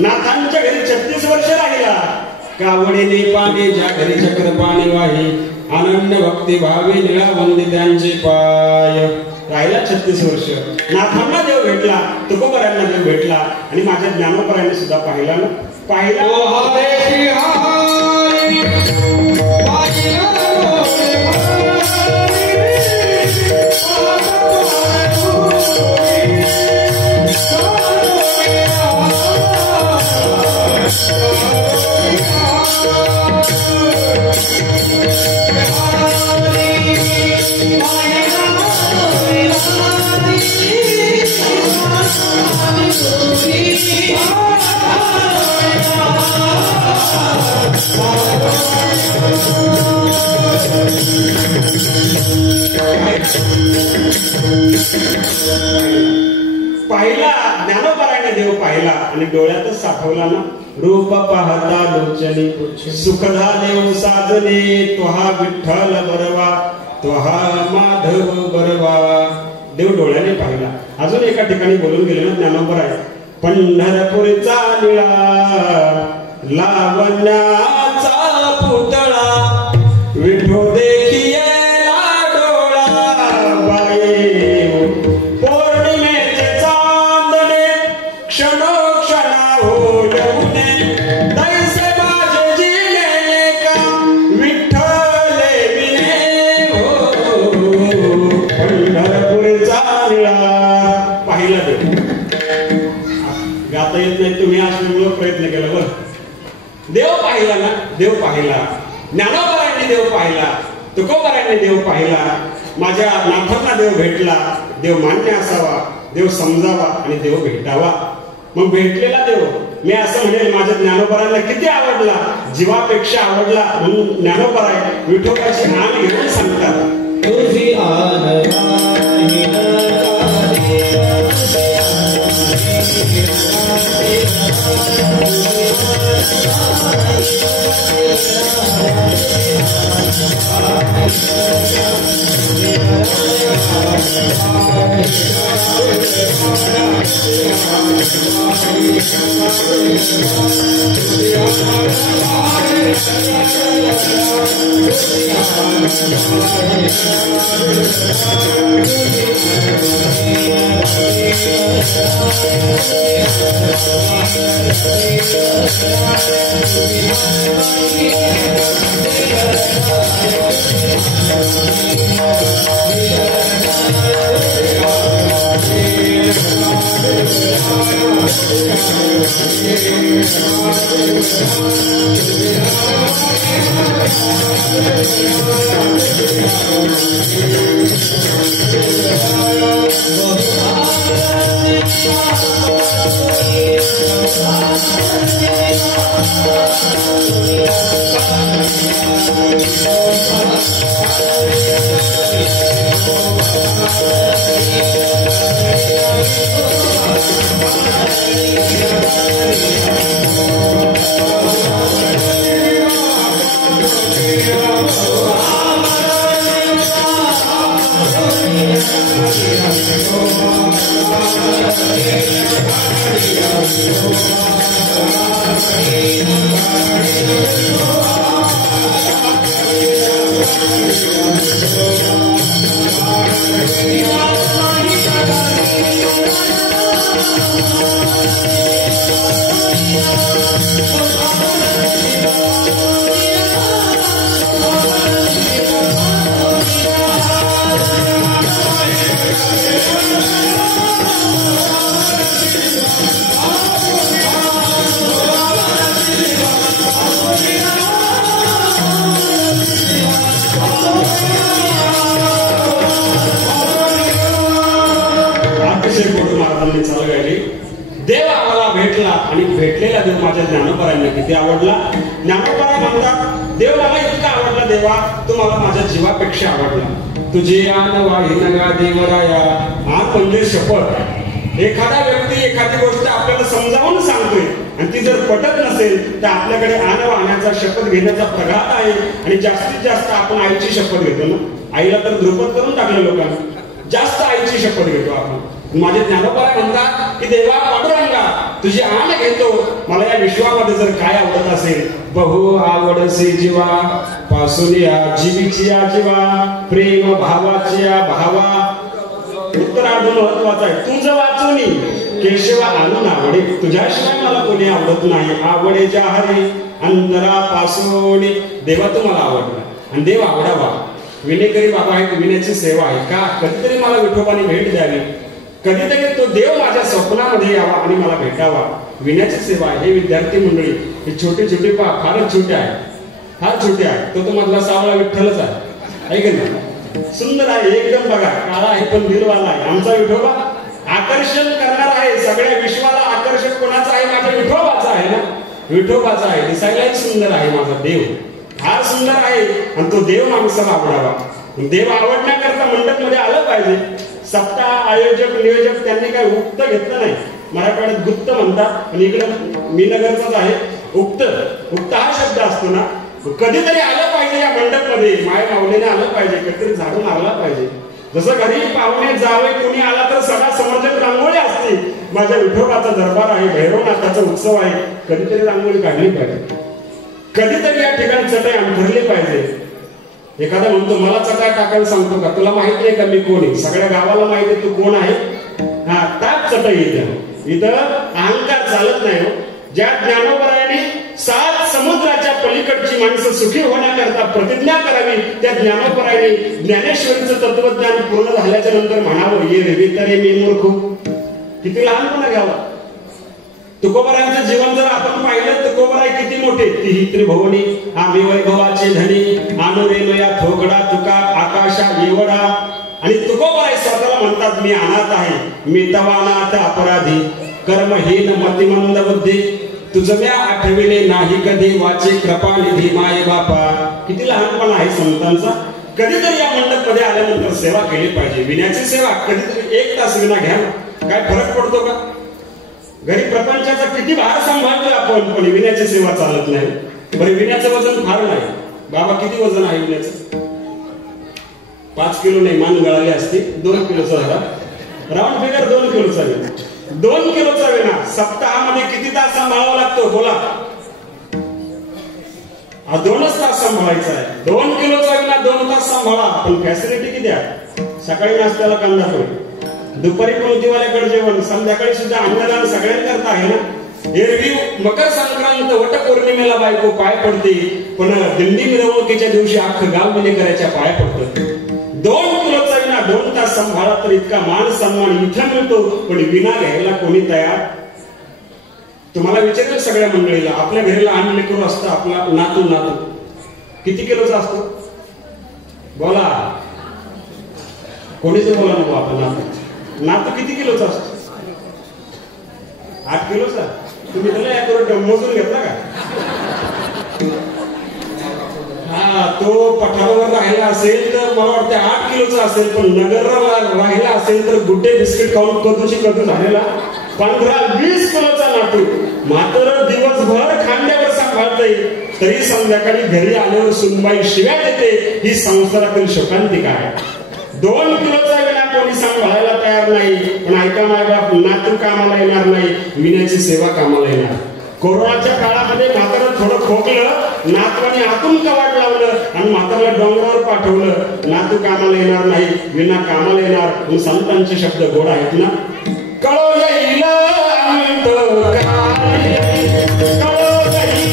नाथांच्या घरी 36 वर्ष राहिला. कावडीने पाणी ज्या घरी चक्र पाणी वाही, अनन्य भक्ती भावी निळा वंदी त्यांचे पाय. राहिला 36 वर्ष. नाथांना देव भेटला, तुकोबरायांना देव भेटला आणि माझ्या ज्ञानोबरायांनी सुद्धा पाहिला ना. पाहिला पाहिला. ज्ञानोबरायाने देव पाहिला आणि डोळ्यातच साठवला ना. रूप पाहता लोचनी सुख झाले साजने, तोहा विठ्ठल बरवा तोहा माधव बरवा. देव डोळ्याने पाहिला. अजून एका ठिकाणी बोलून गेले ना ज्ञानोबराय, पंढरपूरचा निळा लावण्याचा पुतळा, तुम्ही आश्रममुळे प्रयत्न केला. बरं, देव पाहिला ना, देव पाहिला. ज्ञानोबारांनी देव पाहिला, तुकोबारांनी देव पाहिला. माझ्या नाथांना देव भेटला. देव मान्य असावा, देव समजावा आणि देव भेटावा. मग भेटलेला देव मी असं म्हणेल माझ्या ज्ञानोबारांना किती आवडला, जीवापेक्षा आवडला. म्हणून ज्ञानोबाराय विठोबाची हान घेऊन सांगतात, तुझी देव आम्हाला भेटला आणि भेटलेला देव माझ्या ज्ञानोबारांना किती आवडला. ज्ञानोबाराय म्हणतात, देव मला इतका आवडला देवा, तू मला माझ्या जीवापेक्षा आवडला. तुझे आन वाढी नगा देवराया. आन म्हणजे शपथ. एखादा व्यक्ती एखादी गोष्ट आपल्याला समजावून सांगतोय आणि ती जर पटत नसेल तर आपल्याकडे आन वाहण्याचा शपथ घेण्याचा प्रघात आहे. आणि जास्तीत जास्त आपण आईची शपथ घेतो ना. आईला तर द्रुपद करून टाकलं लोकांनी. जास्त आईची शपथ घेतो आपण. माझे ज्ञानोबाराय म्हणतात की देवा पांडुरंगा, तुझी आण घेतो. मला या विश्वामध्ये जर काय आवडत असेल, बहु आवडसे जीवा पासून या जीवीची या जीवा, प्रेम भावाची या भावा. उत्तरार्ध महत्वाचा आहे. तुझं वाचूनी केशवा आणून आवडे, तुझ्याशिवाय मला कोणी आवडत नाही. आवडे ज्या हरे अंतरापासून. देवा तू मला आवडला आणि देव आवडावा. विनेकरी बाबा आहे, विण्याची सेवा आहे का. कधीतरी मला विठोबाने भेट द्यावी, कधीतरी तो देव माझ्या स्वप्नामध्ये यावा आणि मला भेटावा. विण्याची सेवा आहे. हे विद्यार्थी मंडळी, ही छोटी छोटी फारच छोटी आहे, फार छोटी आहे. तो मधला सावळा विठ्ठलच आहे की नाही. सुंदर आहे एकदम. बघा, काळा आहे पण दिलवाला आहे. आमचा विठोबा आकर्षण करणार आहे. सगळ्या विश्वाला आकर्षक कोणाचा आहे? माझ्या विठोबाचा आहे ना. विठोबाचा आहे. दिसायलाही सुंदर आहे माझा देव, फार सुंदर आहे. आणि तो देव माणसाला आवडावा. देव आवडण्याकरता मंडप मध्ये आलं पाहिजे. सप्ताह आयोजक नियोजक त्यांनी काय उक्त घेतलं नाही. मराठवाड्यात गुप्त म्हणतात आणि इकडे मी नगरचाच आहे. उक्त, उक्त हा शब्द असतो ना. कधीतरी आलं पाहिजे या मंडप मध्ये. माय माऊलीने आलं पाहिजे, कधीतरी झाडून आला पाहिजे. जसं घरी पाहुणे जावे कोणी आला तर सगळा समर्जक रांगोळी असते. माझ्या विठोबाचा दरबार आहे, भैरवनाथाचा उत्सव आहे, कधीतरी रांगोळी काढली पाहिजे. कधीतरी या ठिकाणी चटई अंथरली पाहिजे. एखादा म्हणतो मला चटई टाकायला सांगतो का, तुला माहित नाही का मी कोण आहे? सगळ्या गावाला माहित आहे तू कोण आहे. हा, टाक चटई इथं अहंकार चालत नाही. ज्या ज्ञानोबारायांनी 7 समुद्राच्या पलीकडची माणसं सुखी होण्याकरता प्रतिज्ञा करावी, त्या ज्ञानोबारायांनी ज्ञानेश्वरीचं तत्वज्ञान पूर्ण झाल्याच्या नंतर म्हणावं, ये रे तरे मी मूर्ख. किती लहानपणा घ्यावा. तुकोबारांचं जीवन जर आपण पाहिलं, तुकोबाराय किती मोठे. तिही त्रिभुवनी आम्ही वैभवाचे धनी, अनुरेमया थोकडा तुका आकाशा एवढा. आणि तुकोबाराय स्वतःला म्हणतात, मी अनाथ आहे, मी तवा अनाथ अपराधी, कर्महीन मतिमंद बुद्धी, तुझम्या आठविले नाही कधी, वाचे कृपानिधी माय बापा. किती लहानपण आहे संतांचा. कधीतरी या मंडप मध्ये आल्यानंतर सेवा केली पाहिजे. विण्याची सेवा कधीतरी 1 तास विना घ्या, काय फरक पडतो का. घरी प्रपंचाचा किती भार सांभाळतोय आपण, पण विण्याची सेवा चालत नाही. बरं, विण्याचं वजन फार नाही. बाबा किती वजन आहे विण्याचं? 5 किलो नाही, मान गळाली असते. 2 किलोचा झाला, राऊंड फिगर 2 किलोचा विना. 2 किलोचा विना सप्ताहामध्ये किती तास सांभाळावा लागतो बोला? 2च तास सांभाळायचा आहे. 2 किलोचा विना 2 तास सांभाळा. पण फॅसिलिटी किती आहे? सकाळी नाश्त्याला कांदा पोळी, दुपारी पंक्तीवाल्याकडे जेवण, संध्याकाळी सुद्धा अन्नदान सगळ्यांकरता आहे ना. एरवी मकर संक्रांत वट पौर्णिमेला बायको पाय पडते, पण दिंडी मिरवणुकीच्या दिवशी अख्खं गाव करायच्या पाय पडतं. 2 किलोचा विना 2 तास सांभाळा तर इतका मान सन्मान इथं मिळतो, पण विना घ्यायला कोणी तयार? तुम्हाला विचारेल सगळ्या मंडळीला, आपल्या घरी लहान लेकरू असतं, आपला नातू किती किलोचा असतो बोला? कोणीच बोला नको. आपण नातू किती किलोचा असतो? 8 किलोचा. तुम्ही त्याला याकडे मोजून घेतला का? हा, तो पठारावर राहिला असेल तर मला वाटतं 8 किलोचा असेल, पण नगरला राहिला असेल तर गुड्डे बिस्किट खाऊन कदू झालेला 15-20 किलोचा नातू. मात्र दिवसभर खांद्यावर सांभाळतय, तरी संध्याकाळी घरी आल्यावर सुनबाई शिव्या देते. ही संसारातील शोकांतिका आहे. 2 किलोचा विना कोणी सांभाळायला तयार नाही. पण ऐका मायबाप, नातू कामाला येणार नाही, विण्याची सेवा कामाला येणार. कोरोनाच्या काळामध्ये म्हातारा थोडं खोकलं, नातवाने आतून कवाट लावलं आणि म्हातारला डोंगरावर पाठवलं. नातू कामाला येणार नाही, विना कामाला येणार. संतांचे शब्द गोड आहेत ना. कळो येईल अंत काळी, कळो येईल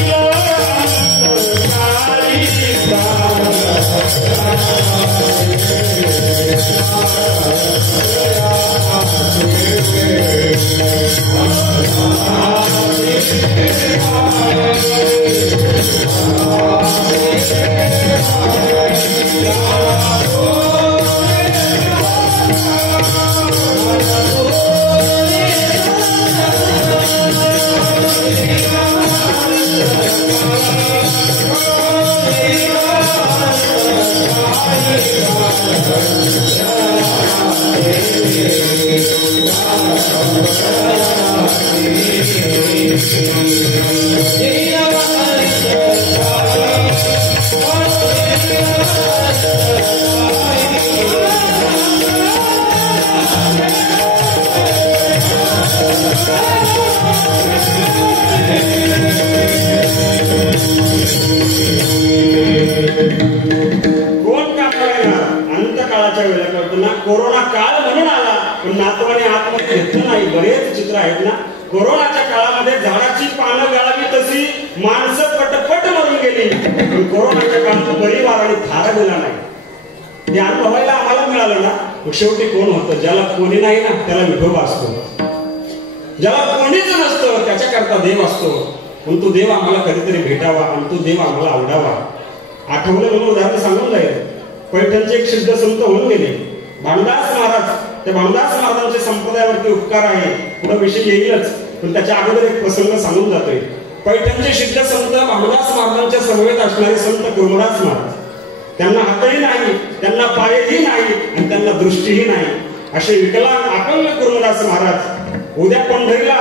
कोरोना काळ म्हणून आला, पण नातवाने आतमध्ये घेतलं नाही. बरेच चित्र आहेत ना. कोरोनाच्या काळामध्ये झाडाची पानं गळावी तशी माणसं पटपट मरून गेली, पण कोरोनाच्या काळात परिवार आणि थारा दिला नाही. हे अनुभवायला आम्हाला मिळालं ना. शेवटी कोण होतं? ज्याला कोणी नाही ना त्याला विठोबा असतो, ज्याला कोणीच नसतं त्याच्याकरता देव असतो. पण तो देव आम्हाला कधीतरी भेटावा आणि तो देव आम्हाला आवडावा. आठवलं म्हणून उदाहरण सांगून जाईल. पैठणचे एक सिद्ध संत होऊन गेले भानुदास महाराज. त्या भानुदास महाराजांच्या संप्रदायावरती उपकार आहे, पुढे विषय येईलच, पण त्याच्या अगोदर एक प्रसंग सांगून जातोय. पैठणचे सिद्ध संत भानुदास महाराजांच्या समवेत असणारे संत कुर्मदास महाराज, त्यांना हातही नाही, त्यांना पायही नाही आणि त्यांना दृष्टीही नाही, असे विकलांग अपंग कुर्मदास महाराज उद्या पंढरीला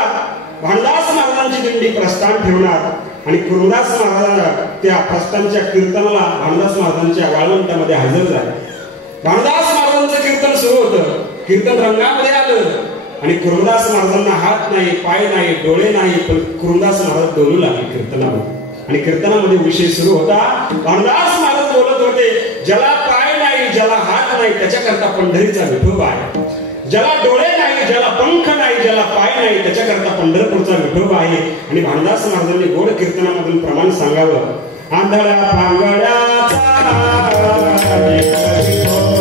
भानुदास महाराजांची दिंडी प्रस्थान ठेवणार. आणि कुर्मदास महाराज त्या प्रस्थानच्या कीर्तनाला भानुदास महाराजांच्या वाळवंटामध्ये हजर झाले. भानुदास महाराजांचं कीर्तन सुरू होतं. कीर्तन रंगामध्ये आलं आणि कुर्मदास महाराजांना हात नाही, पाय नाही, डोळे नाही, पण कुर्मदास महाराज डोलू लागले कीर्तनामध्ये. आणि कीर्तनामध्ये विषय सुरू होता. भानुदास महाराज बोलत होते, ज्याला पाय नाही, ज्याला हात नाही, त्याच्याकरता पंढरीचा विठोबा आहे. ज्याला डोळे नाही, ज्याला पंख नाही, ज्याला पाय नाही, त्याच्याकरता पंढरपूरचा विठोबा आहे. आणि भानुदास महाराजांनी गोड कीर्तनामधून प्रमाण सांगावं. आंधळ्या पांगळ्याचा विठोबा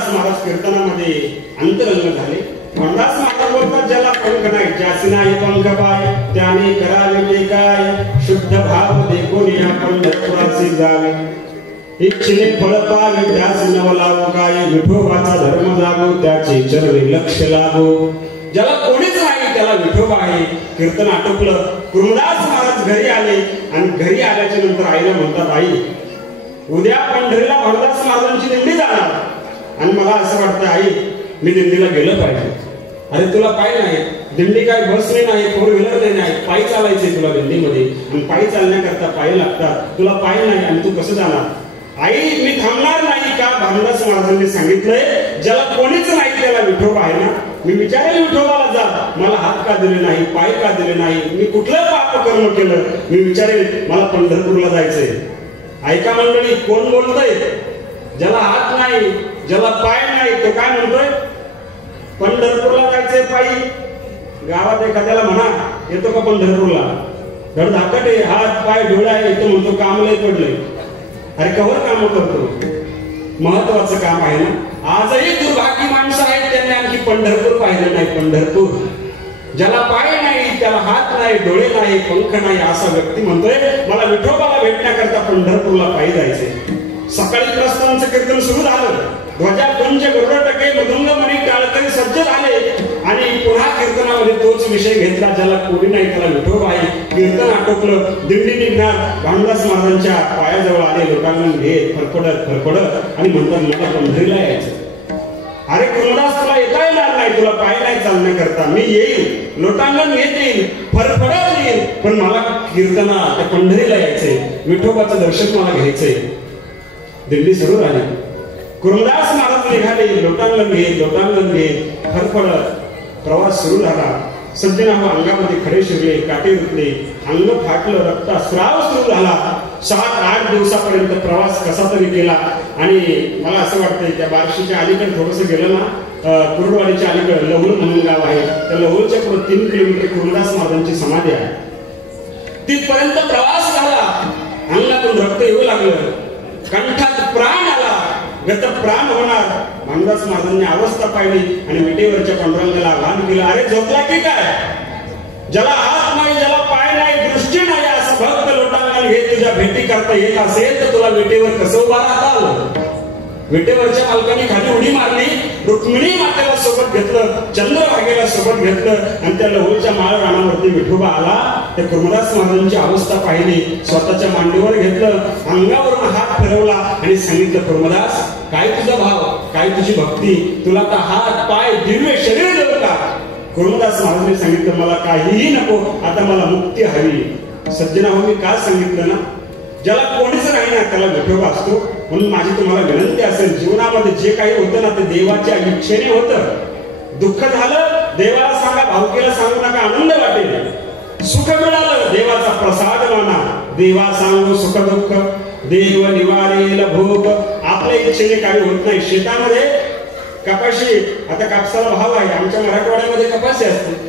भानुदास महाराज कीर्तनामध्ये अंतरंग झाले. भानुदास महाराज बोलतात, ज्याला पंख नाही ज्यासी नाही पंख पाय, त्याने करावे ते काय, शुद्ध भाव देखून या पंढरपुराचे जावे, इच्छेने फळ पावे त्यास नव लावो काय, विठोबाचा धर्म जागो त्याचे चरणी लक्ष लागो. ज्याला कोणीच नाही त्याला विठोबा आहे. कीर्तन आटोपलं. कुरुदास महाराज घरी आले आणि घरी आल्याच्या नंतर आईला म्हणतात, आई उद्या पंढरीला भानुदास महाराजांची दिंडी जाणार आणि मला असं वाटतं आई मी दिंडीला गेलं पाहिजे. अरे तुला पाय नाही, दिंडी काय बसने नाही, फोर व्हीलर नाही, पायी चालायचे तुला दिंडीमध्ये आणि पायी चालण्याकरता पायी लागतात, तुला पाय नाही आणि तू कसं जाणार. आई मी थांबणार नाही का. भानुदास महाराजांनी सांगितलंय, ज्याला कोणीच नाही त्याला विठोबा आहे ना. मी विचारेल विठोबाला, जा मला हात का दिले नाही, पाय का दिले नाही, मी कुठलं पाप कर्म केलं. मी विचारेल मला पंढरपूरला जायचंय. ऐका मंडळी, कोण बोलतोय. ज्याला हात नाही ज्याला पाय नाही तो काय म्हणतोय, पंढरपूरला जायचंय पायी. गावात एखाद्याला म्हणा, येतो का पंढरपूरला, धडधाकट आहे, हात पाय डोळे आहे, तो म्हणतो काम लय पडलंय. अरे कवर काम करतो, महत्वाचं काम आहे ना. आजही दुर्भाग्य माणसं आहेत त्यांनी आणखी पंढरपूर पाहिलं नाही. पंढरपूर ज्याला पाय नाही त्याला हात नाही डोळे नाही पंख नाही असा व्यक्ती म्हणतोय मला विठोबाला भेटण्याकरता पंढरपूरला पायी जायचंय. सकाळी प्रस्थानचं कीर्तन सुरू झालं. ध्वजा पंच गरुड टके मृदुंग मणी टाळकरी सज्ज झाले आणि पुन्हा कीर्तनामध्ये तोच विषय घेतला, ज्याला कोणी नाही त्याला विठोबा आहे. कीर्तन आटोपलं. दिंडी निघणार. भानुदास महाराजांच्या पायाजवळ आले. लोटांगण घेत फरफडत आणि म्हणतात मला पंढरीला यायचं. अरे कुरुदास तुला येता येणार नाही, तुला पाय नाही चालण्याकरता. मी येईल, लोटांगण घेत येईल, फरफडत येईल, पण मला कीर्तना त्या पंढरीला यायचंय, विठोबाचं दर्शन मला घ्यायचंय. दिंडी सुरू झाली. कुरुदास महाराज निघाले. लोटांगण घेत फरफडत प्रवास सुरू झाला. सज्जनाव अंगामध्ये खडे शिरले, काटे रुतले, अंग फाटलं, रक्तस्राव सुरू झाला. 7-8 दिवसापर्यंत प्रवास कसा तरी केला. आणि मला असं वाटतंय त्या बार्शीच्या अलीकडे थोडंसं गेलं ना, कुरुडवाडीच्या अलीकडे लहुल म्हणून गाव आहे. त्या लहुलच्या पुढे 3 किलोमीटर कुरुदास महाराजांची समाधी आहे. तिथपर्यंत प्रवास झाला. अंगातून रक्त येऊ लागलं, कंठात प्राण आला, गत प्राण होणार. भानुदास महाराजांनी अवस्था पाहिली आणि विटेवरच्या पांडुरंगाला आवाहन केलं, अरे झोपला की काय. ज्याला हात नाही ज्याला पाय नाही दृष्टी नाही असं भक्त लोटांगण घेत तुझ्या भेटी करता येत असेल तर तुला विटेवर कसं उभा राहता आलं. विटेवरच्या मालकाने खाली उडी मारली. रुक्मिणी मातेला सोबत घेतलं, चंद्रभागेला सोबत घेतलं आणि त्या लहुलच्या माळ रानावरती विठोबा आला. त्या कुरुदास महाराजांची अवस्था पाहिली. स्वतःच्या मांडीवर घेतलं, अंगावरून हात फिरवला आणि सांगितलं, कुरुदास काय तुझा भाव, काय तुझी भक्ती, तुला तर हात पाय दिव्य शरीर देऊ का. कुरुदास महाराजांनी सांगितलं मला काहीही नको, आता मला मुक्ती हवी. सज्जनांनो मी का सांगितलं ना, ज्याला कोणीच नाही ना त्याला विठोबा असतो. म्हणून माझी तुम्हाला विनंती असेल, जीवनामध्ये जे काही होतं ना ते देवाच्या इच्छेने होतं. दुःख झालं देवाला सांगा, भावकीला सांगू नका, आनंद वाटेल. सुख मिळालं देवाचा प्रसाद माना. देवा सांगू सुख दुःख, देव निवारेल भोग. आपल्या इच्छेने काही होत नाही. शेतामध्ये कपाशी, आता कापसाला भाव आहे. आमच्या मराठवाड्यामध्ये कपाशी असते.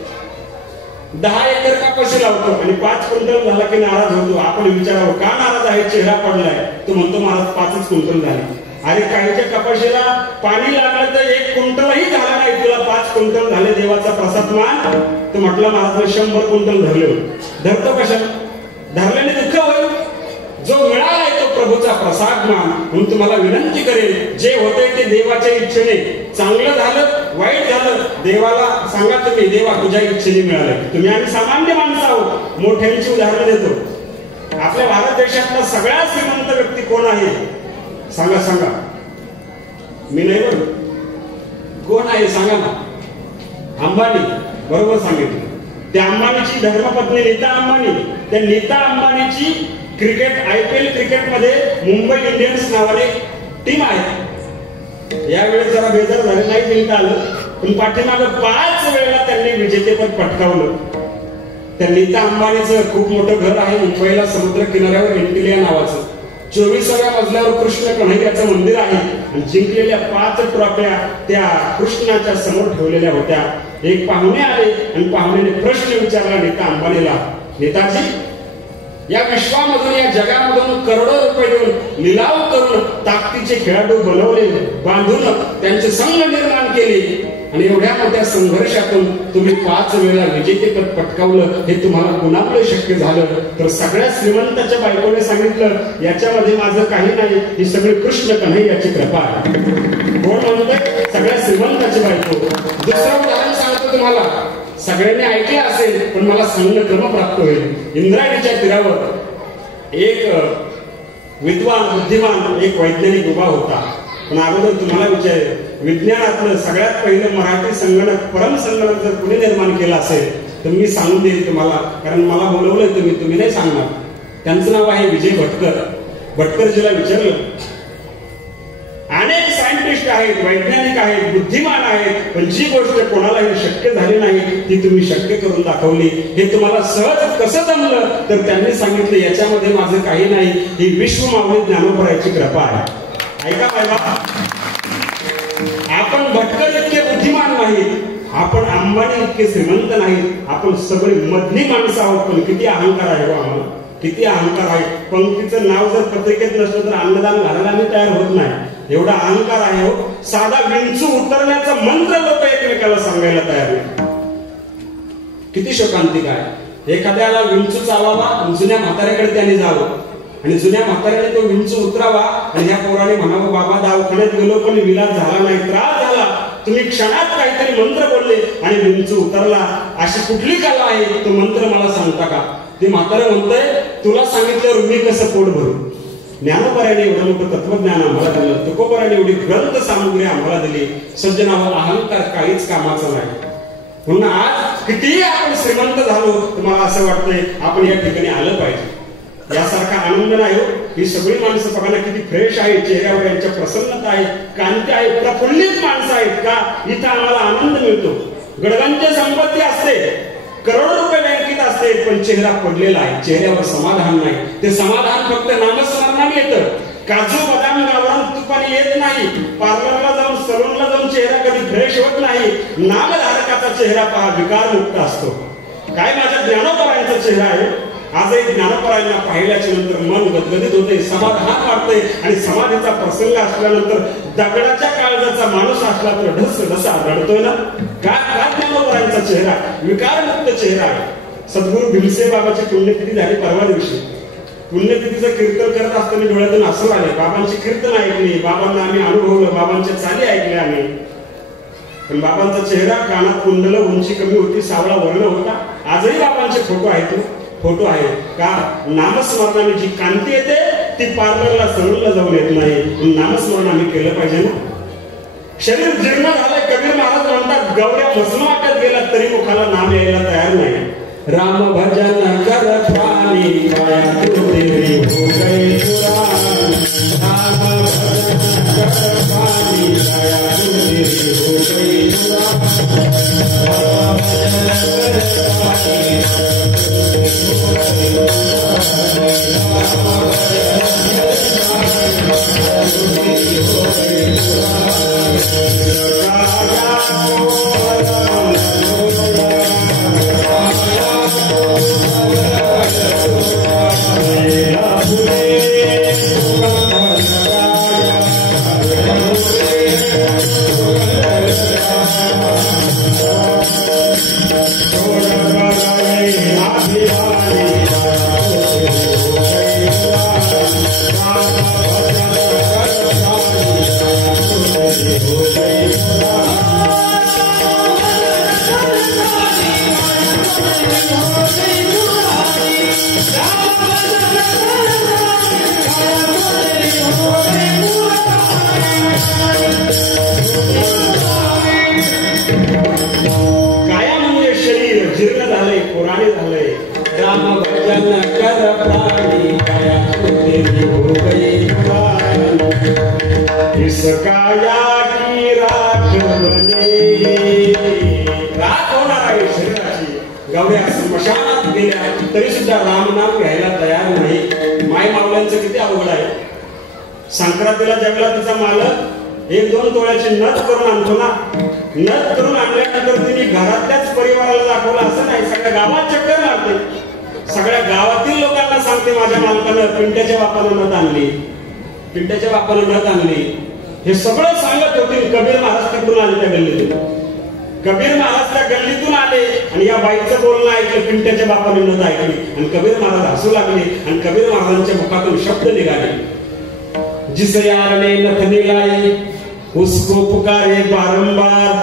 10 एकर कपाशी लावतो आणि 5 क्विंटल झाला की नाराज होतो. आपण विचारावं का नाराज आहे, चेहरा पडलाय. तो म्हणतो महाराज 5च क्विंटल झाले. अरे काहीच्या कपाशीला पाणी लागलं तर 1 क्विंटलही झाला नाही, तुला 5 क्विंटल झाले, देवाचा प्रसाद मान. तो म्हटलं महाराज 100 क्विंटल धरले. धरतो कशा, धरल्याने दुःख होईल. जो मिळालाय तो प्रभूचा प्रसाद मान. म्हणून तुम्हाला विनंती करेल, जे होते ते देवाच्या इच्छेने. चांगलं झालं वाईट झालं देवाला सांगा तुम्ही, देवा तुझ्या इच्छेने मिळालं. तुम्ही आम्ही सामान्य माणसं आहोत. मोठ्यांची उदाहरणं देतो. आपल्या भारत देशातला सगळ्यात श्रीमंत व्यक्ती कोण आहे सांगा. मी नाही बोलू, कोण आहे सांगा ना. अंबानी. बरोबर सांगितलं. त्या अंबानीची धर्मपत्नी नीता अंबानी. त्या नीता अंबानीची क्रिकेट IPL क्रिकेटमध्ये मुंबई इंडियन्स नावाने टीम आहे. यावेळेस जरा बेजार झाले, नाही जिंकता आलं, पण पाठीमागं 5 वेळेला त्यांनी विजेतेपद पटकावलं. त्या नीता अंबानीचं खूप मोठं घर आहे मुंबईला, समुद्र किनाऱ्यावर एंटिलिया नावाचं. 24व्या मजल्यावर कृष्ण कन्हैयाचं मंदिर आहे आणि जिंकलेल्या 5 ट्रॉफ्या त्या कृष्णाच्या समोर ठेवलेल्या होत्या. एक पाहुणे आले आणि पाहुण्याने प्रश्न विचारला नीता अंबानीला, नेताजी या विश्वामधून या जगामधून करोडो रुपये देऊन निलाव करून ताकदीचे खेळाडू बनवले, बांधून त्यांचे संघ निर्माण केले आणि एवढ्या मोठ्या संघर्षातून तुम्ही 5 वेळा विजेतेपद पटकावलं. हे तुम्हाला कुणामुळे शक्य झालं? तर सगळ्या श्रीमंताच्या बायकोने सांगितलं, याच्यामध्ये माझं काही नाही, ही सगळी कृष्ण कन्हैयाची कृपा आहे. कोण म्हणतोय? सगळ्या श्रीमंताची बायको. दुसरं उदाहरण सांगतो तुम्हाला, सगळ्यांनी ऐकलं असेल पण मला सांगणं क्रमप्राप्त होईल. इंद्रायणीच्या तीरावर एक विद्वान बुद्धिमान एक वैज्ञानिक उभा होता. पण अगोदर तुम्हाला विचार, विज्ञानातलं सगळ्यात पहिलं मराठी संगणक परमसंगणक जर कुणी निर्माण केला असेल तर मी सांगून देईल तुम्हाला, कारण मला बोलवलंय तुम्ही नाही सांगणार. त्यांचं नाव आहे विजय भटकर. भटकरजीला विचारलं, अनेक सायंटिस्ट आहेत, वैज्ञानिक आहेत, बुद्धिमान आहेत, पण जी गोष्ट कोणालाही शक्य झाली नाही ती तुम्ही शक्य करून दाखवली. हे तुम्हाला सहज कसं जमलं? तर त्यांनी सांगितलं, याच्यामध्ये माझं काही नाही, ही विश्वमावली ज्ञानोबरायाची कृपा आहे. ऐका बाबा, आपण भटकर इतके बुद्धिमान नाहीत, आपण अंबानी इतके श्रीमंत नाहीत, आपण सगळे मधली माणसं आहोत. पण किती अहंकार आहे हो आम्हाला, किती अहंकार आहे. पंक्तीचं नाव जर पत्रिकेत नसलं तर अन्नदान घालायला आम्ही तयार होत नाही, एवढा अहंकार आहे हो. साधा विंचू उतरण्याचा मंत्र लोक एकमेकाला सांगायला तयार नाही. किती शोकांतिक आहे. एखाद्याला विंचू चावावा, जुन्या म्हाताऱ्याकडे त्याने जावं आणि जुन्या म्हाताऱ्याने तो विंचू उतरावा आणि ह्या पोराने म्हणावं, बाबा दवाखान्यात गेलो पण विलाज झाला नाही, त्रास झाला, तुम्ही क्षणात काहीतरी मंत्र बोलले आणि विंचू उतरला. अशी कुठली कला आहे? तो मंत्र मला सांगता का? ते म्हातारं म्हणतंय, तुला सांगितल्यावर मी कसं पोट भरू? ज्ञानोबरायाने एवढं मोठं तत्वज्ञान आम्हाला दिलं, तुकोबरायाने एवढी ग्रंथ सामुग्री आम्हाला दिली. सज्जनावर अहंकार काहीच कामाचा नाही. म्हणून आज कितीही आपण श्रीमंत झालो, तुम्हाला असं वाटतंय आपण या ठिकाणी आलं पाहिजे. यासारखा आनंद नाही हो. ही सगळी माणसं बघा ना किती फ्रेश आहे, चेहऱ्यावर यांच्या प्रसन्नता आहे, कांती आहे, प्रफुल्लित माणसं आहेत का? इथं आम्हाला आनंद मिळतो. गडगंज संपत्ती असते, करोडो रुपये बँकेत असते, पण चेहरा पडलेला आहे, चेहऱ्यावर समाधान नाही. ते समाधान फक्त नामस्मरणाने येतं. काजू बदाम गावरान तुपाने येत नाही. पार्लरला जाऊन सलूनला जाऊन चेहरा कधी फ्रेश होत नाही. नामधारकाचा चेहरा पहा विकारमुक्त असतो. काय माझ्या ज्ञानोबरायांचा चेहरा आहे. आजही ज्ञानोबरायांना पाहिल्याच्या नंतर मन गदगदित होते, समाधान वाटते आणि समाधीचा प्रसंग असल्यानंतर दगडाच्या काळजाचा माणूस असला तर ढस ढसा रडतोय ना. का ज्ञानोबरायांचा चेहरा विकारमुक्त चेहरा आहे. सद्गुरू भीमसेन बाबाची पुण्यतिथी झाली परवा दिवशी. पुण्यतिथीचं कीर्तन करत असताना डोळ्यातून असं आले. बाबांची कीर्तन ऐकली, बाबांना आम्ही अनुभवलं, बाबांच्या चाली ऐकल्या आम्ही. पण बाबांचा चेहरा, कानात कुंडल, उंची कमी होती, सावळा वर्ण होता. आजही बाबांचे फोटो आहेत, फोटो आहे का? नामस्मरणाने जी कांती येते ती पार्लरला सलूनला जाऊन येत नाही. नामस्मरण आम्ही केलं पाहिजे ना. शरीर जीर्ण झालंय. कबीर महाराज म्हणतात, गवऱ्या मसमाटात गेला तरी मुखाला नाम यायला तयार नाही. राम भजन कर पाणी काया तुझे हो गए पुराण. राम भजन कर पाणी काया तुझे हो गए पुराण. राम भजन कर तरी सुद्धा रामनाम घ्यायला तयार नाही. माय मावल्यांचं किती अवघड आहे. संक्रांतीला ज्यावेळेला तिचा मालक 1-2 तोळ्याची नथ करून आणतो ना, नथ करून आणल्यानंतर तिने घरातल्याच परिवाराला दाखवलं असं नाही, सगळ्या गावात चक्कर मारते. सगळ्या गावातील लोकांना सांगते माझ्या मालकानं पिंट्याच्या बापानं नथ आणली, पिंट्याच्या बापानं नथ आणली. हे सगळं सांगत होते. कबीर महाराज तिकडून आले त्या गल्लीतून. कबीर महाराज त्या गल्लीतून आले आणि या बाईचं बोलणं ऐकलं, पिंट्याच्या बापाने नथ ऐकली आणि कबीर महाराज हसू लागले आणि कबीर महाराजांच्या मुखातून शब्द निघाले, जिस यार ने नथ निलाई उसको पुकारे बारंबार,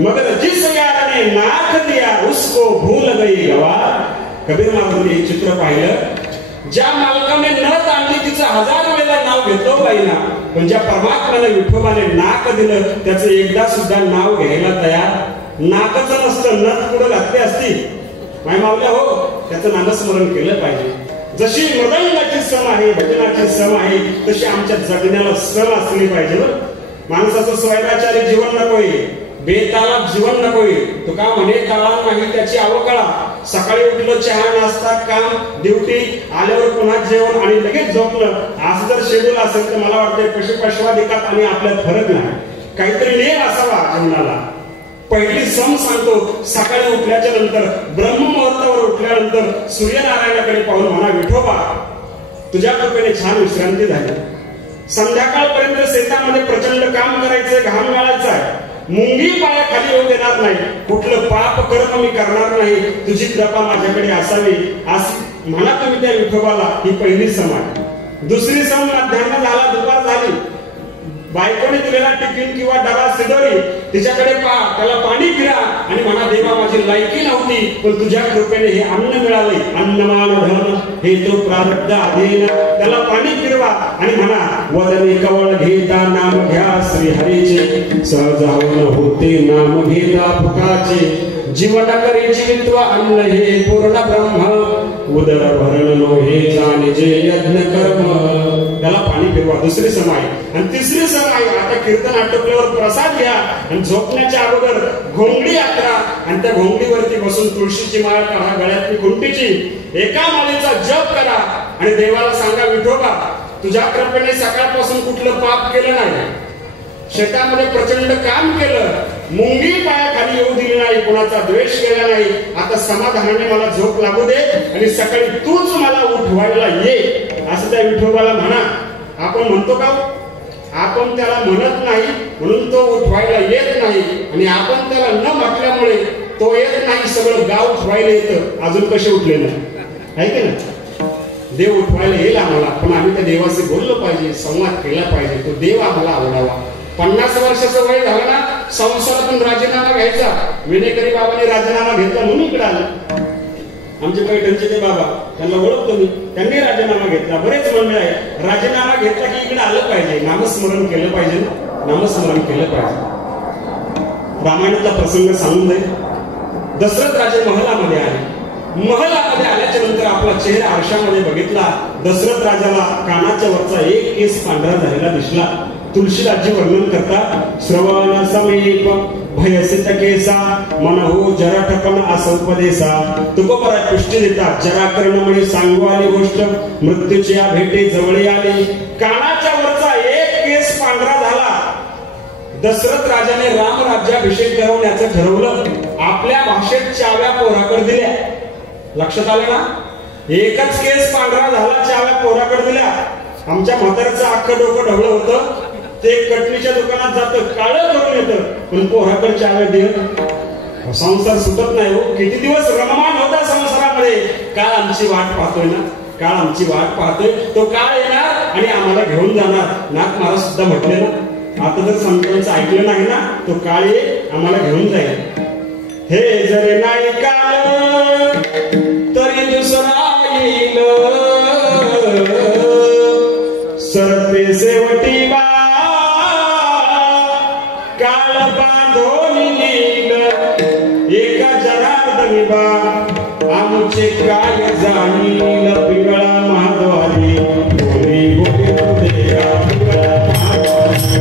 मगर जिस यार ने नाथ दिया उसको भूल गई गवार. कबीर महाराजांनी हे चित्र पाहिलं. ज्या मालकाने नथ आणली तिचं 1000 वेळा नाव घेतो बाईना, पण ज्या परमात्म्याने विठोबाने नाक दिलं त्याचं एकदा सुद्धा नाव घ्यायला तयार. नाकाचं नसतं, नथ पुढे लागते असती. माय मावल्या हो, त्याचं नामस्मरण केलं पाहिजे. जशी मृदंगाची सम आहे, भजनाची सम आहे, तशी आमच्या जगण्याला सम असली पाहिजे. माणसाचं स्वैराचारी जीवन नकोय, बेतालाप जीवन नकोय. तो का म्हणे ताळा नाही त्याची अवकळा. सकाळी उठलं, चहा नाश्ता, काम, ड्युटी, आल्यावर पुन्हा जेवण आणि लगेच झोपलं. असं जर शेड्यूल असेल तर मला वाटतं पशुपशवाधिकात आणि आपल्यात फरक नाही. काहीतरी नियम असावा जीवनाला. पहिली सम सांगतो, सकाळी उठल्याच्या नंतर ब्रह्ममुहूर्तावर उठल्यानंतर सूर्यनारायणाकडे पाहून म्हणा, विठोबा तुझ्या कृपेने छान विश्रांती झाली. संध्याकाळपर्यंत शेतामध्ये प्रचंड काम करायचंय, घाम गाळायचा आहे, मुंगी पाया खाली येऊ देणार नाही, कुठलं पाप कर्म मी करणार नाही, तुझी कृपा माझ्याकडे असावी असं म्हणा तुम्ही त्या विठोबाला. ही पहिली सम आहे. दुसरी सम मध्यान्ह झाला, दुपार झाली, बायकोने दिलेला टिफिन किंवा डबा सिदोरी तिच्याकडे पहा, त्याला पाणी फिरा आणि म्हणा, देवा माझी लायकी नव्हती पण तुझ्या कृपेने हे अन्न मिळाले, अन्नमान धन हे तो प्रारब्ध अधीन. त्याला पाणी फिरवा आणि म्हणा, वदने कवळ घेता नाम घ्या श्रीहरीचे, सहजावन होते नाम घेता फुकाचे, जीवन करी जीवित्व अन्न हे पूर्ण ब्रह्म, उदर भरण नो हे जाणजे यज्ञ कर्म. त्याला पाणी फिरवा. दुसरी सम आहे. आणि तिसरी सम आहे, आता कीर्तन आटोपल्यावर प्रसाद घ्या आणि झोपण्याच्या अगोदर घोंगडी यात्रा आणि त्या घोंगडीवरती बसून तुळशीची माळ काढा, गळ्यातली खुंटीची, एका माळेचा जप करा आणि देवाला सांगा, विठोबा तुझ्या कृपेने सकाळपासून कुठलं पाप केलं नाही, शेतामध्ये प्रचंड काम केलं, मुंगी पायाखाली येऊ दिली नाही, कोणाचा द्वेष केला नाही, आता समाधानाने मला झोप लागू दे आणि सकाळी तूच मला उठवायला ये असं त्या विठोबाला म्हणा. आपण म्हणतो का? आपण त्याला म्हणत नाही म्हणून तो उठवायला येत नाही आणि आपण त्याला न म्हटल्यामुळे तो येत नाही, सगळं गाव उठवायला येतं. अजून कसे उठले नाही आहे की ना? देव उठवायला येईल आम्हाला, पण आम्ही त्या देवाशी बोललो पाहिजे, संवाद केला पाहिजे, तो देव आम्हाला आवडावा. 50 वर्षाचं वय झालं ना, संसारातून राजीनामा घ्यायचा. विनेकरी बाबांनी राजीनामा घेतला म्हणून इकडे आलं. आमचे पैठणचे ते बाबा, त्यांना ओळखतो मी, त्यांनी राजीनामा घेतला. बरेच मंडळ आहे, राजीनामा घेतला की इकडे आलं पाहिजे, नामस्मरण केलं पाहिजे, नामस्मरण केलं पाहिजे. रामायणातला प्रसंग सांगून जाईल. दशरथ राजे महलामध्ये आले. महलामध्ये आल्याच्या नंतर आपला चेहरा आरशामध्ये बघितला. दशरथ राजाला कानाच्या वरचा एक केस पांढरा झालेला दिसला. तुळशीदासजी वर्णन करतात, श्रवण समीप भयसित केसा मन हो जराठपण असौपदेसा. तुकोबरात पुष्टी देतात, जराकर्ण म्हणे सांगू आली गोष्ट, मृत्यूची या भेटे जवळ आली. कानाच्या वरचा एक केस पांढरा झाला. दशरथ राजाने राम राज्याभिषेक करवण्याचं ठरवलं. आपल्या भाषेत चाव्या पोराकडे दिल्या. लक्षात आलं ना? एकच केस पांढरा झाला, चाव्या पोराकडे दिल्या. आमच्या म्हाताऱ्याचं अख्खं डोकं ढवळं होतं. ते कटणीच्या दुकानात जातं, काळं करून येतं, पण पोराकडे चाव्या देत. संसार सुटत नाही हो. किती दिवस रममान होता संसारामध्ये. काळ आमची वाट पाहतोय ना, काळ आमची वाट पाहतोय. तो काळ येणार आणि आम्हाला घेऊन जाणार. नाथ महाराज सुद्धा म्हटले ना, आता जर संतांचं ऐकलं नाही ना, तो काळ आम्हाला घेऊन जाईल. हे जर नाही काळ तरी दुसरा येईल, सरते शेवटी बा काळ बांधून नील. एका जनार्दनी बा आमचे काय जाणील, पिंगळा महाद्वारी गोरी गोरी देगा, पिंगळा महाद्वारी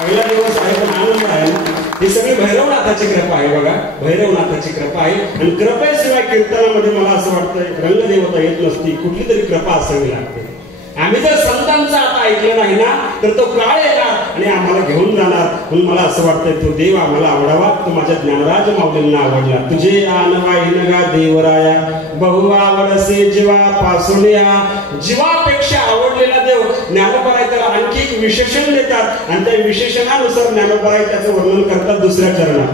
पहिला दिवस आहे पण आनंद आहे. ही सगळी भैरवनाथाची कृपा आहे बघा, भैरवनाथाची कृपा आहे. आणि कृपेशिवाय कीर्तनामध्ये मला असं वाटतं रंगदेवता येत नसती, कुठली तरी कृपा असावी लागते. आम्ही जर संतांचं आता ऐकलं नाही ना तर तो काळ येणार आणि आम्हाला घेऊन जाणार. म्हणून मला असं वाटतंय तो देव आम्हाला आवडावा, तो माझ्या ज्ञानराज माऊलींना आवडला. तुझे आनवाईन गा देवराया बहु आवडसे जीवा पासुनिया. जीवापेक्षा आवडलेला देव ज्ञानोबाई त्याला आणखी एक विशेषण देतात आणि त्या विशेषणानुसार ज्ञानोबाई त्याचं वर्णन करतात दुसऱ्या चरणात.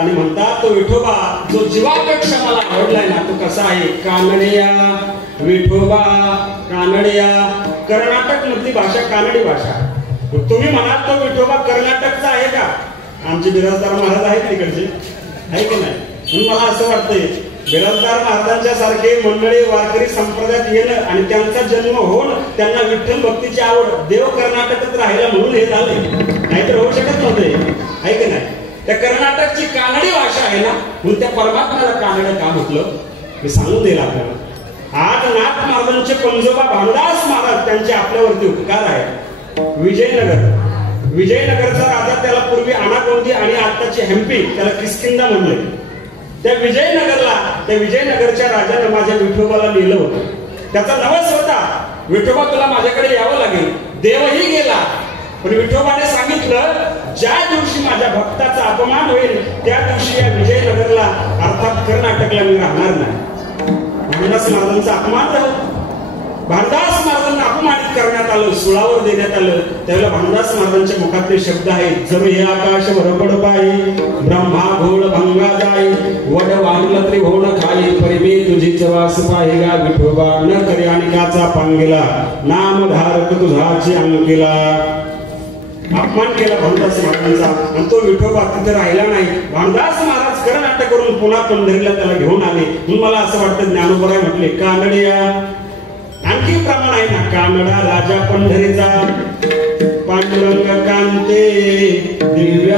आणि म्हणतात तो विठोबा जो जीवापेक्षा मला आवडलाय ना तो कसा आहे. कानडिया विठोबा कानडिया. कर्नाटक मधली भाषा कानडी भाषा. तुम्ही म्हणाल तो विठोबा कर्नाटकचा आहे का? आमचे बिराजदार महाराज आहेत तिकडचे, आहे की नाही? म्हणून मला असं वाटतंय बिराजदार महाराजांच्या सारखे मंडळी वारकरी संप्रदायात येणं आणि त्यांचा जन्म होऊन त्यांना विठ्ठल भक्तीची आवड, देव कर्नाटकात राहिला म्हणून हे झाले, नाहीतर होऊ शकत नव्हते, आहे की नाही? त्या कर्नाटकची कानडी भाषा आहे ना म्हणून त्या परमात्म्याला कानड का म्हटलं मी सांगून देईल आपल्याला. आज नाथ महाराजांचे पंजोबा भामदास महाराज त्यांचे आपल्यावरती उपकार आहे. विजयनगरचा राजा त्याला पूर्वी अनाकोंदी आणि आताची हम्पी त्याला किष्किंधा म्हणले. त्या विजयनगरच्या राजाने माझ्या विठोबाला लिहिलं होतं. त्याचा नवस होता विठोबा तुला माझ्याकडे यावं लागेल. देवही गेला पण विठोबाने सांगितलं ज्या दिवशी माझ्या भक्ताचा अपमान होईल त्या दिवशी या विजयनगरला अर्थात कर्नाटकला मी राहणार नाही. भामदास महाराजांचा अपमान झाला. भामदास महाराजांना अपमानित करण्यात आलं, सुळावर देण्यात आलं. त्यावेळेला भामदास महाराजांच्या मुखातले शब्द आहेत. जर हे आकाश वरपड पायी ब्रह्मा घोळ भंगा जाई वड वांगल त्रिभुवन खाई परिमे तुझीच वास पाहिला विठोबा न करी अनिकाचा पांगिला नाम धारक तुझाची अंकिला. अपमान केला भामदास महाराजांचा आणि तो विठोबा तिथे राहिला नाही. भामदास महाराज कर्नाटक करून पुन्हा पंढरीला त्याला घेऊन आले. म्हणून मला असं वाटतं ज्ञानोबराय म्हटले कानडिया. आणखी प्रमाण आहे ना. कानडा राजा पंढरीचा पांडुरंग कांते दिव्य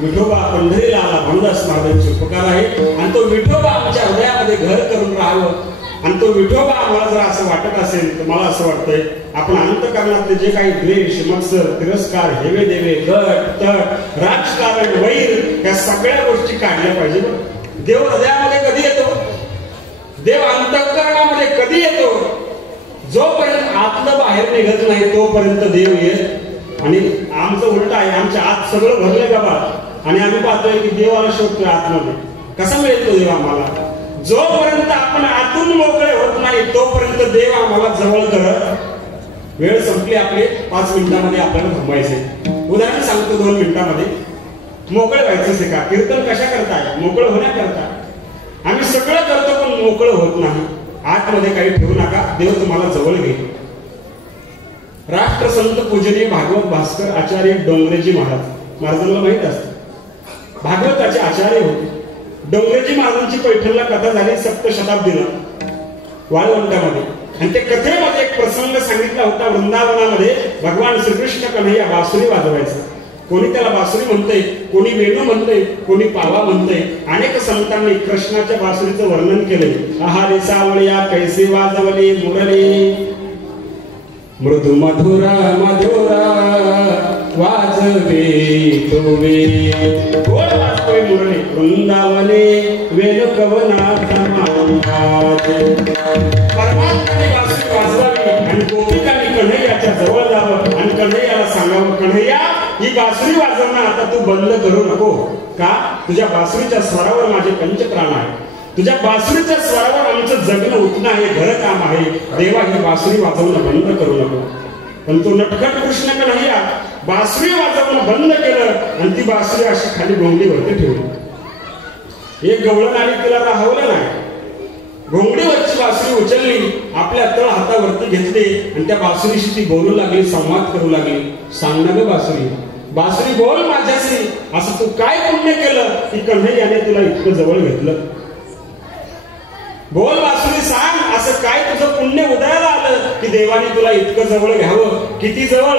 विठोबा पंढरीला आला म्हणूनच महाराजांचे उपकार आहे आणि तो विठोबा आमच्या हृदयामध्ये घर करून राहावं आणि तो विठोबा आम्हाला जर असं वाटत असेल तर मला असं वाटतंय आपण अंतःकरणातले जे काही द्वेष मत्सर तिरस्कार हेवे देवे गट तट राजकारण वैर या सगळ्या गोष्टी काढल्या पाहिजे. देव हृदयामध्ये कधी येतो, देव अंतःकरणामध्ये कधी येतो, जोपर्यंत आतलं बाहेर निघत नाही तोपर्यंत देव येत. आणि आमचं उलट आहे, आमच्या आत सगळं भरलं गावात आणि आम्ही पाहतोय की देवाला शोधतोय आतमध्ये. कसा मिळतो देव आम्हाला? जोपर्यंत आपण आतून मोकळे होत नाही तोपर्यंत देव आम्हाला जवळ करत. वेळ संपली आपली, 5 मिनिटांमध्ये आपल्याला थांबायचे. उदाहरण सांगतो, 2 मिनिटांमध्ये मोकळे व्हायचं शिका. कीर्तन कशा करताय? मोकळं होण्याकरता. आम्ही सगळं करतो पण मोकळं होत नाही. आतमध्ये काही ठेवू नका, देव तुम्हाला जवळ घेईल. राष्ट्रसंत पूजनीय भागवत भास्कर आचार्य डोंगरेजी महाराजांना माहित असतं, भागवताचे आचार्य होते. डोंगरेजी महाराजांची पैठणला कथा झाली सप्तशताब्दीला वाळवंटामध्ये. आणि त्या कथेमध्ये एक प्रसंग सांगितला होता. वृंदावनामध्ये भगवान श्रीकृष्ण कन्हैया बासुरी वाजवायचा. कोणी त्याला बासुरी म्हणतंय, कोणी वेणू म्हणतंय, कोणी पावा म्हणतंय. अनेक संतांनी कृष्णाच्या बासुरीचं वर्णन केलंय. आहारी सावळ्या कैसे वाजवले मुरली, मृदु मधुरा मधुरा वाजवे तुवे. गोड वाजवे मुरली वृंदावने वेणुकवनाथ परमात्म्याने बासुरी वाजवावी आणि गोपिकांनी कन्हैयाच्या जवळ जावं आणि कन्हैयाला सांगावं, कन्हैया ही बासुरी वाजवणं आता तू बंद करू नको. का? तुझ्या बासुरीच्या स्वरावर माझे पंचप्राण आहे. तुझ्या बासुरीच्या स्वरावर आमचं जगणं उठणं हे घर काम आहे. देवा ही बासुरी वाजवणं बंद करू नको. पण तो नटखट कृष्ण कन्हैया बासुरी वाजवणं बंद केलं आणि ती बासुरी अशी खाली घोंगडीवरती ठेवली. एक गवळण आली, तिला राहवलं नाही. घोंगडीवरची बासुरी उचलली, आपल्या तळ हातावरती घेतली आणि त्या बासुरीशी ती बोलू लागली, संवाद करू लागली. सांग ना ग बासुरी, बासुरी बोल माझ्याशी, असं तू काय पुण्य केलं की कन्हैयाने तुला इतकं जवळ घेतलं? बोल बासुरी सांग, असं काय तुझं पुण्य उदयाला आलं की देवाने तुला इतकं जवळ घ्यावं? किती जवळ?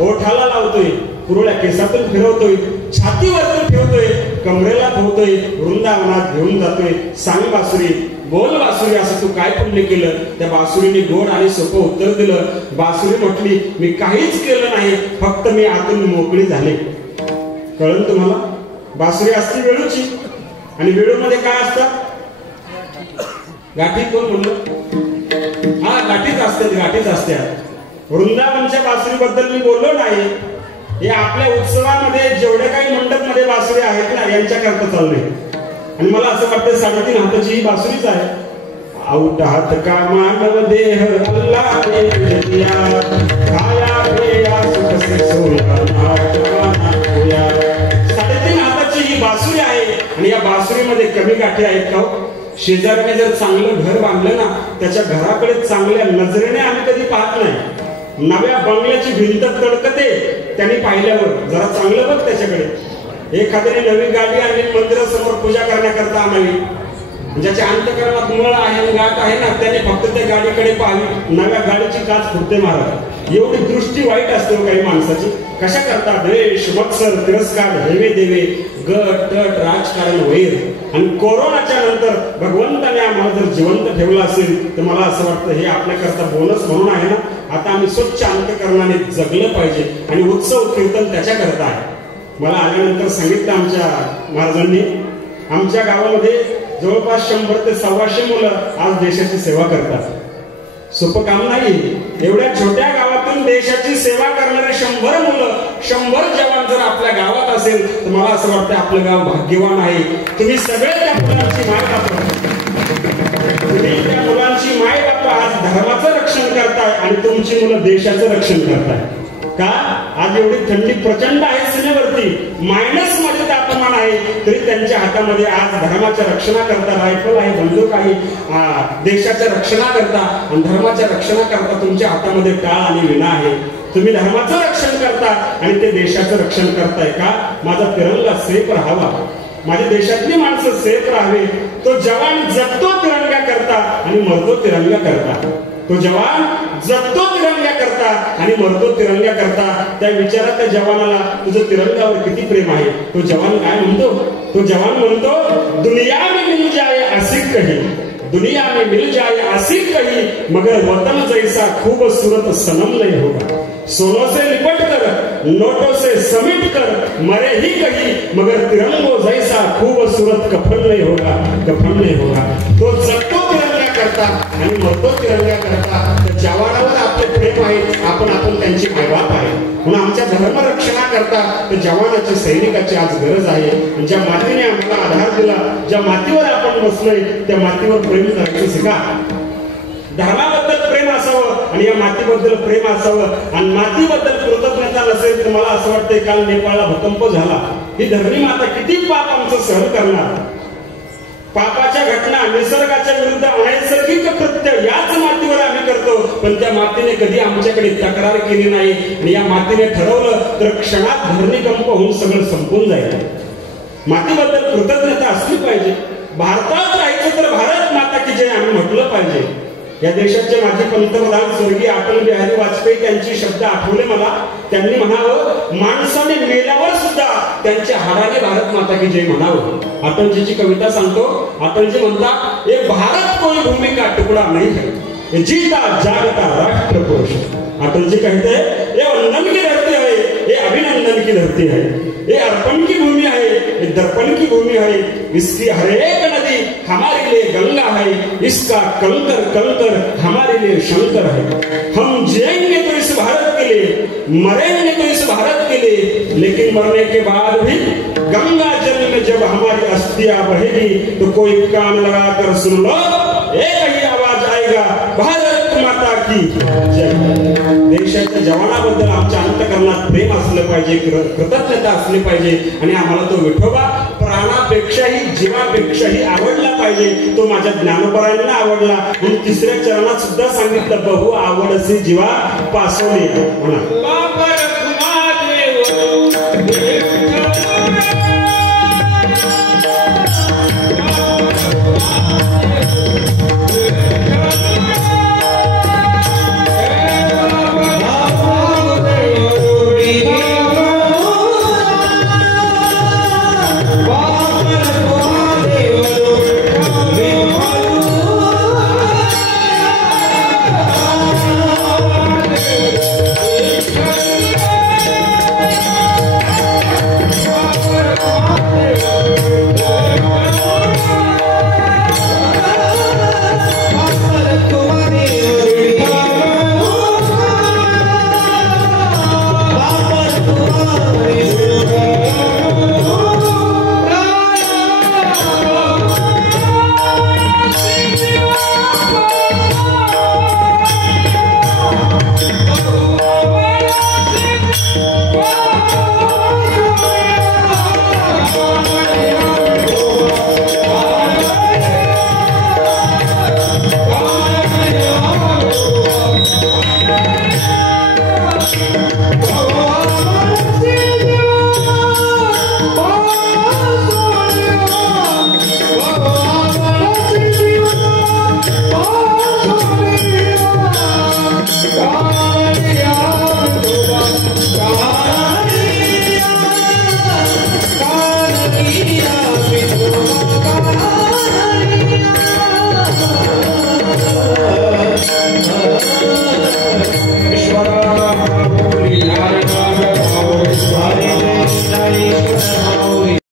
ओठाला लावतोय, पुरळ्या केसातून फिरवतोय, छातीवरतून ठेवतोय, कमरेला ठेवतोय, वृंदावनात घेऊन जातोय. सांग बासुरी, बोल बासुरी, असं तू काय पुण्य केलं? त्या बासुरीने गोड आणि सोपं उत्तर दिलं. बासुरी म्हटली, मी काहीच केलं नाही, फक्त मी आतून मोकळी झाले. कळलं तुम्हाला? बासुरी असती वेळूची आणि वेळूमध्ये काय असतं? गाठी. कोण म्हणलं? हा, गाठीच असतात, गाठीच असतात. वृंदावनच्या बासुरीबद्दल मी बोललो नाही. हे आपल्या उत्सवामध्ये जेवढे काही मंडप मध्ये बासुरी आहेत ना, यांच्या करता चाललंय. आणि मला असं वाटतं 3.5 हाताची ही बासुरीच आहे. आउट हात का मानव देह अल्लाह ने दिया, खाया पिया सुख से सोया नाचवाना होया। 3.5 हाताची ही बासुरी आहे आणि या बासुरीमध्ये कमी गाठी आहेत का? शेजाऱ्याने जर चांगलं घर बांधलं ना, त्याच्या घराकडे चांगल्या नजरेने आम्ही कधी पाहत नाही। नव्या बंगल्याची भिंत तडकते त्यांनी पाहिल्यावर जरा चांगलं बघ त्याच्याकडे। एखाद्याने नवी गाडी आणली, मंदिरासमोर पूजा करण्याकरता आणावी, ज्याच्या अंतकरणात मुळ आहे, गाठ आहे ना, त्याने फक्त त्या गाडीकडे पाहावी, नव्या गाडीची काच फुटते महाराज। एवढी दृष्टी वाईट असते काही माणसाची। कशा करता द्वेष, मत्सर, तिरस्कार, हेवे देवे, गट तट, राजकारण, वैर। आणि कोरोनाच्या नंतर भगवंताने आम्हाला जर जिवंत ठेवलं असेल तर मला असं वाटतं हे आपल्याकरता बोनस म्हणून आहे ना। आता आम्ही स्वच्छ अंतकरणाने जगलं पाहिजे आणि उत्सव कीर्तन त्याच्याकरता आहे। मला आल्यानंतर सांगितलं आमच्या महाराजांनी, आमच्या गावामध्ये जवळपास 100 ते 125 मुलं आज देशाची सेवा करतात। सोपं काम नाही। एवढ्या छोट्या गावातून देशाची सेवा करणारे 100 मुलं, 100 जवान जर आपल्या गावात असेल तर मला असं वाटतं आपलं गाव भाग्यवान आहे। तुम्ही सगळे त्या मुलांची मायबाप, तुम्ही त्या मुलांची मायबाप आज धर्माचं रक्षण करताय आणि तुमची मुलं देशाचं रक्षण करताय का? आज एवढी थंडी प्रचंड आहे सीमेवरती, मायनस मध्ये तापमान आहे, तरी त्यांच्या हातामध्ये आज धर्माच्या रक्षणाकरता रायफल आहे, बंदूक आहे, देशाच्या रक्षणाकरता आणि धर्माच्या रक्षणाकरता तुमच्या हातामध्ये टाळ आणि विणा आहे। तुम्ही धर्माचं रक्षण करता आणि ते देशाचं रक्षण करताय का? माझा तिरंगा सेफ राहावा, माझ्या देशातली माणसं सेफ राहावे। तो जवान जगतो तिरंगा करता आणि मरतो तिरंगा करता। तो जवान जगतो तिरंगा करता आणि मरतो तिरंगा करता। त्या विचारात त्या जवानाला तुझं तिरंगावर किती प्रेम आहे? तो जवान काय म्हणतो? तो जवान म्हणतो, दुनिया में मिल जाए आशिक कहीं, दुनिया में मिल जाए आशिक कहीं, मगर वतन जैसा खूबसूरत सनम नहीं होगा। सोनों से लिपट कर, नोटों से समेट कर मरे ही कहीं, मगर तिरंगो जैसा खूबसूरत कफन नहीं होगा, कफन नहीं होगा। तो जगतो तिरंगा करता आणि मरतो तिरंगा करता। तर जवानावर आपले प्रेम आहे, आपण त्यांची मायबाप आहे म्हणून आमच्या धर्मरक्षणाकरता तर जवानाची, सैनिकाची आज गरज आहे। ज्या मातीने आम्हाला आधार दिला, ज्या मातीवर आपण बसलोय त्या मातीवर प्रेम करायचं शिका। धर्माबद्दल प्रेम असावं आणि या मातीबद्दल प्रेम असावं आणि मातीबद्दल कृतज्ञता नसेल तर मला असं वाटतंय काल नेपाळला भूकंप झाला, ही धरणी माता किती पाप आमचं सहन करणार। पापाच्या घटना, निसर्गाच्या विरुद्ध अनैसर्गिक कृत्य याच मातीवर आम्ही करतो, पण त्या मातीने कधी आमच्याकडे तक्रार केली नाही आणि या मातीने ठरवलं तर क्षणात धरणीकंप होऊन सगळं संपून जाईल। मातीबद्दल कृतज्ञता असली पाहिजे। भारतात राहायचं तर भारत माता की जय आम्ही म्हटलं पाहिजे। या देशाचे माजी पंतप्रधान स्वर्गीय अटल बिहारी वाजपेयी त्यांचे शब्द आठवले मला। त्यांनी म्हणावं, माणसाने मेल्यावर सुद्धा त्यांच्या हाडाने भारत माता की जय म्हणावं। अटलजीची कविता सांगतो। अटलजी म्हणतात, ये भारत कोई भूमि का टुकड़ा नहीं है, ये जीता जागता राष्ट्र पुरुष। अटल जी कहते हैं, ये वंदन की धरती है, ये अभिनंदन की धरती है, ये अर्पण की भूमि है, ये दर्पण की भूमि है, इसकी हर एक नदी हमारे लिए गंगा है, इसका कंकर कंकर हमारे लिए शंकर है। हम जिएंगे तो इस भारत के लिए, मरेंगे तो इस भारत के लिए, लेकिन मरने के बाद भी गंगा जल में जब हमारी अस्थियां बहेगी तो कोई कान लगाकर सुन लो, एक ही आवाज आएगा, भारत माता की जय। देशाच्या जवानाबद्दल आमच्या अंतकरणात प्रेम असलं पाहिजे, कृतज्ञता असली पाहिजे आणि आम्हाला तो विठोबा प्राणापेक्षाही, जीवापेक्षाही आवडला पाहिजे। तो माझ्या ज्ञानोबरांना आवडला म्हणून 3ऱ्या चरणात सुद्धा सांगितलं, बहु आवडसी जीवा पासोली म्हणा।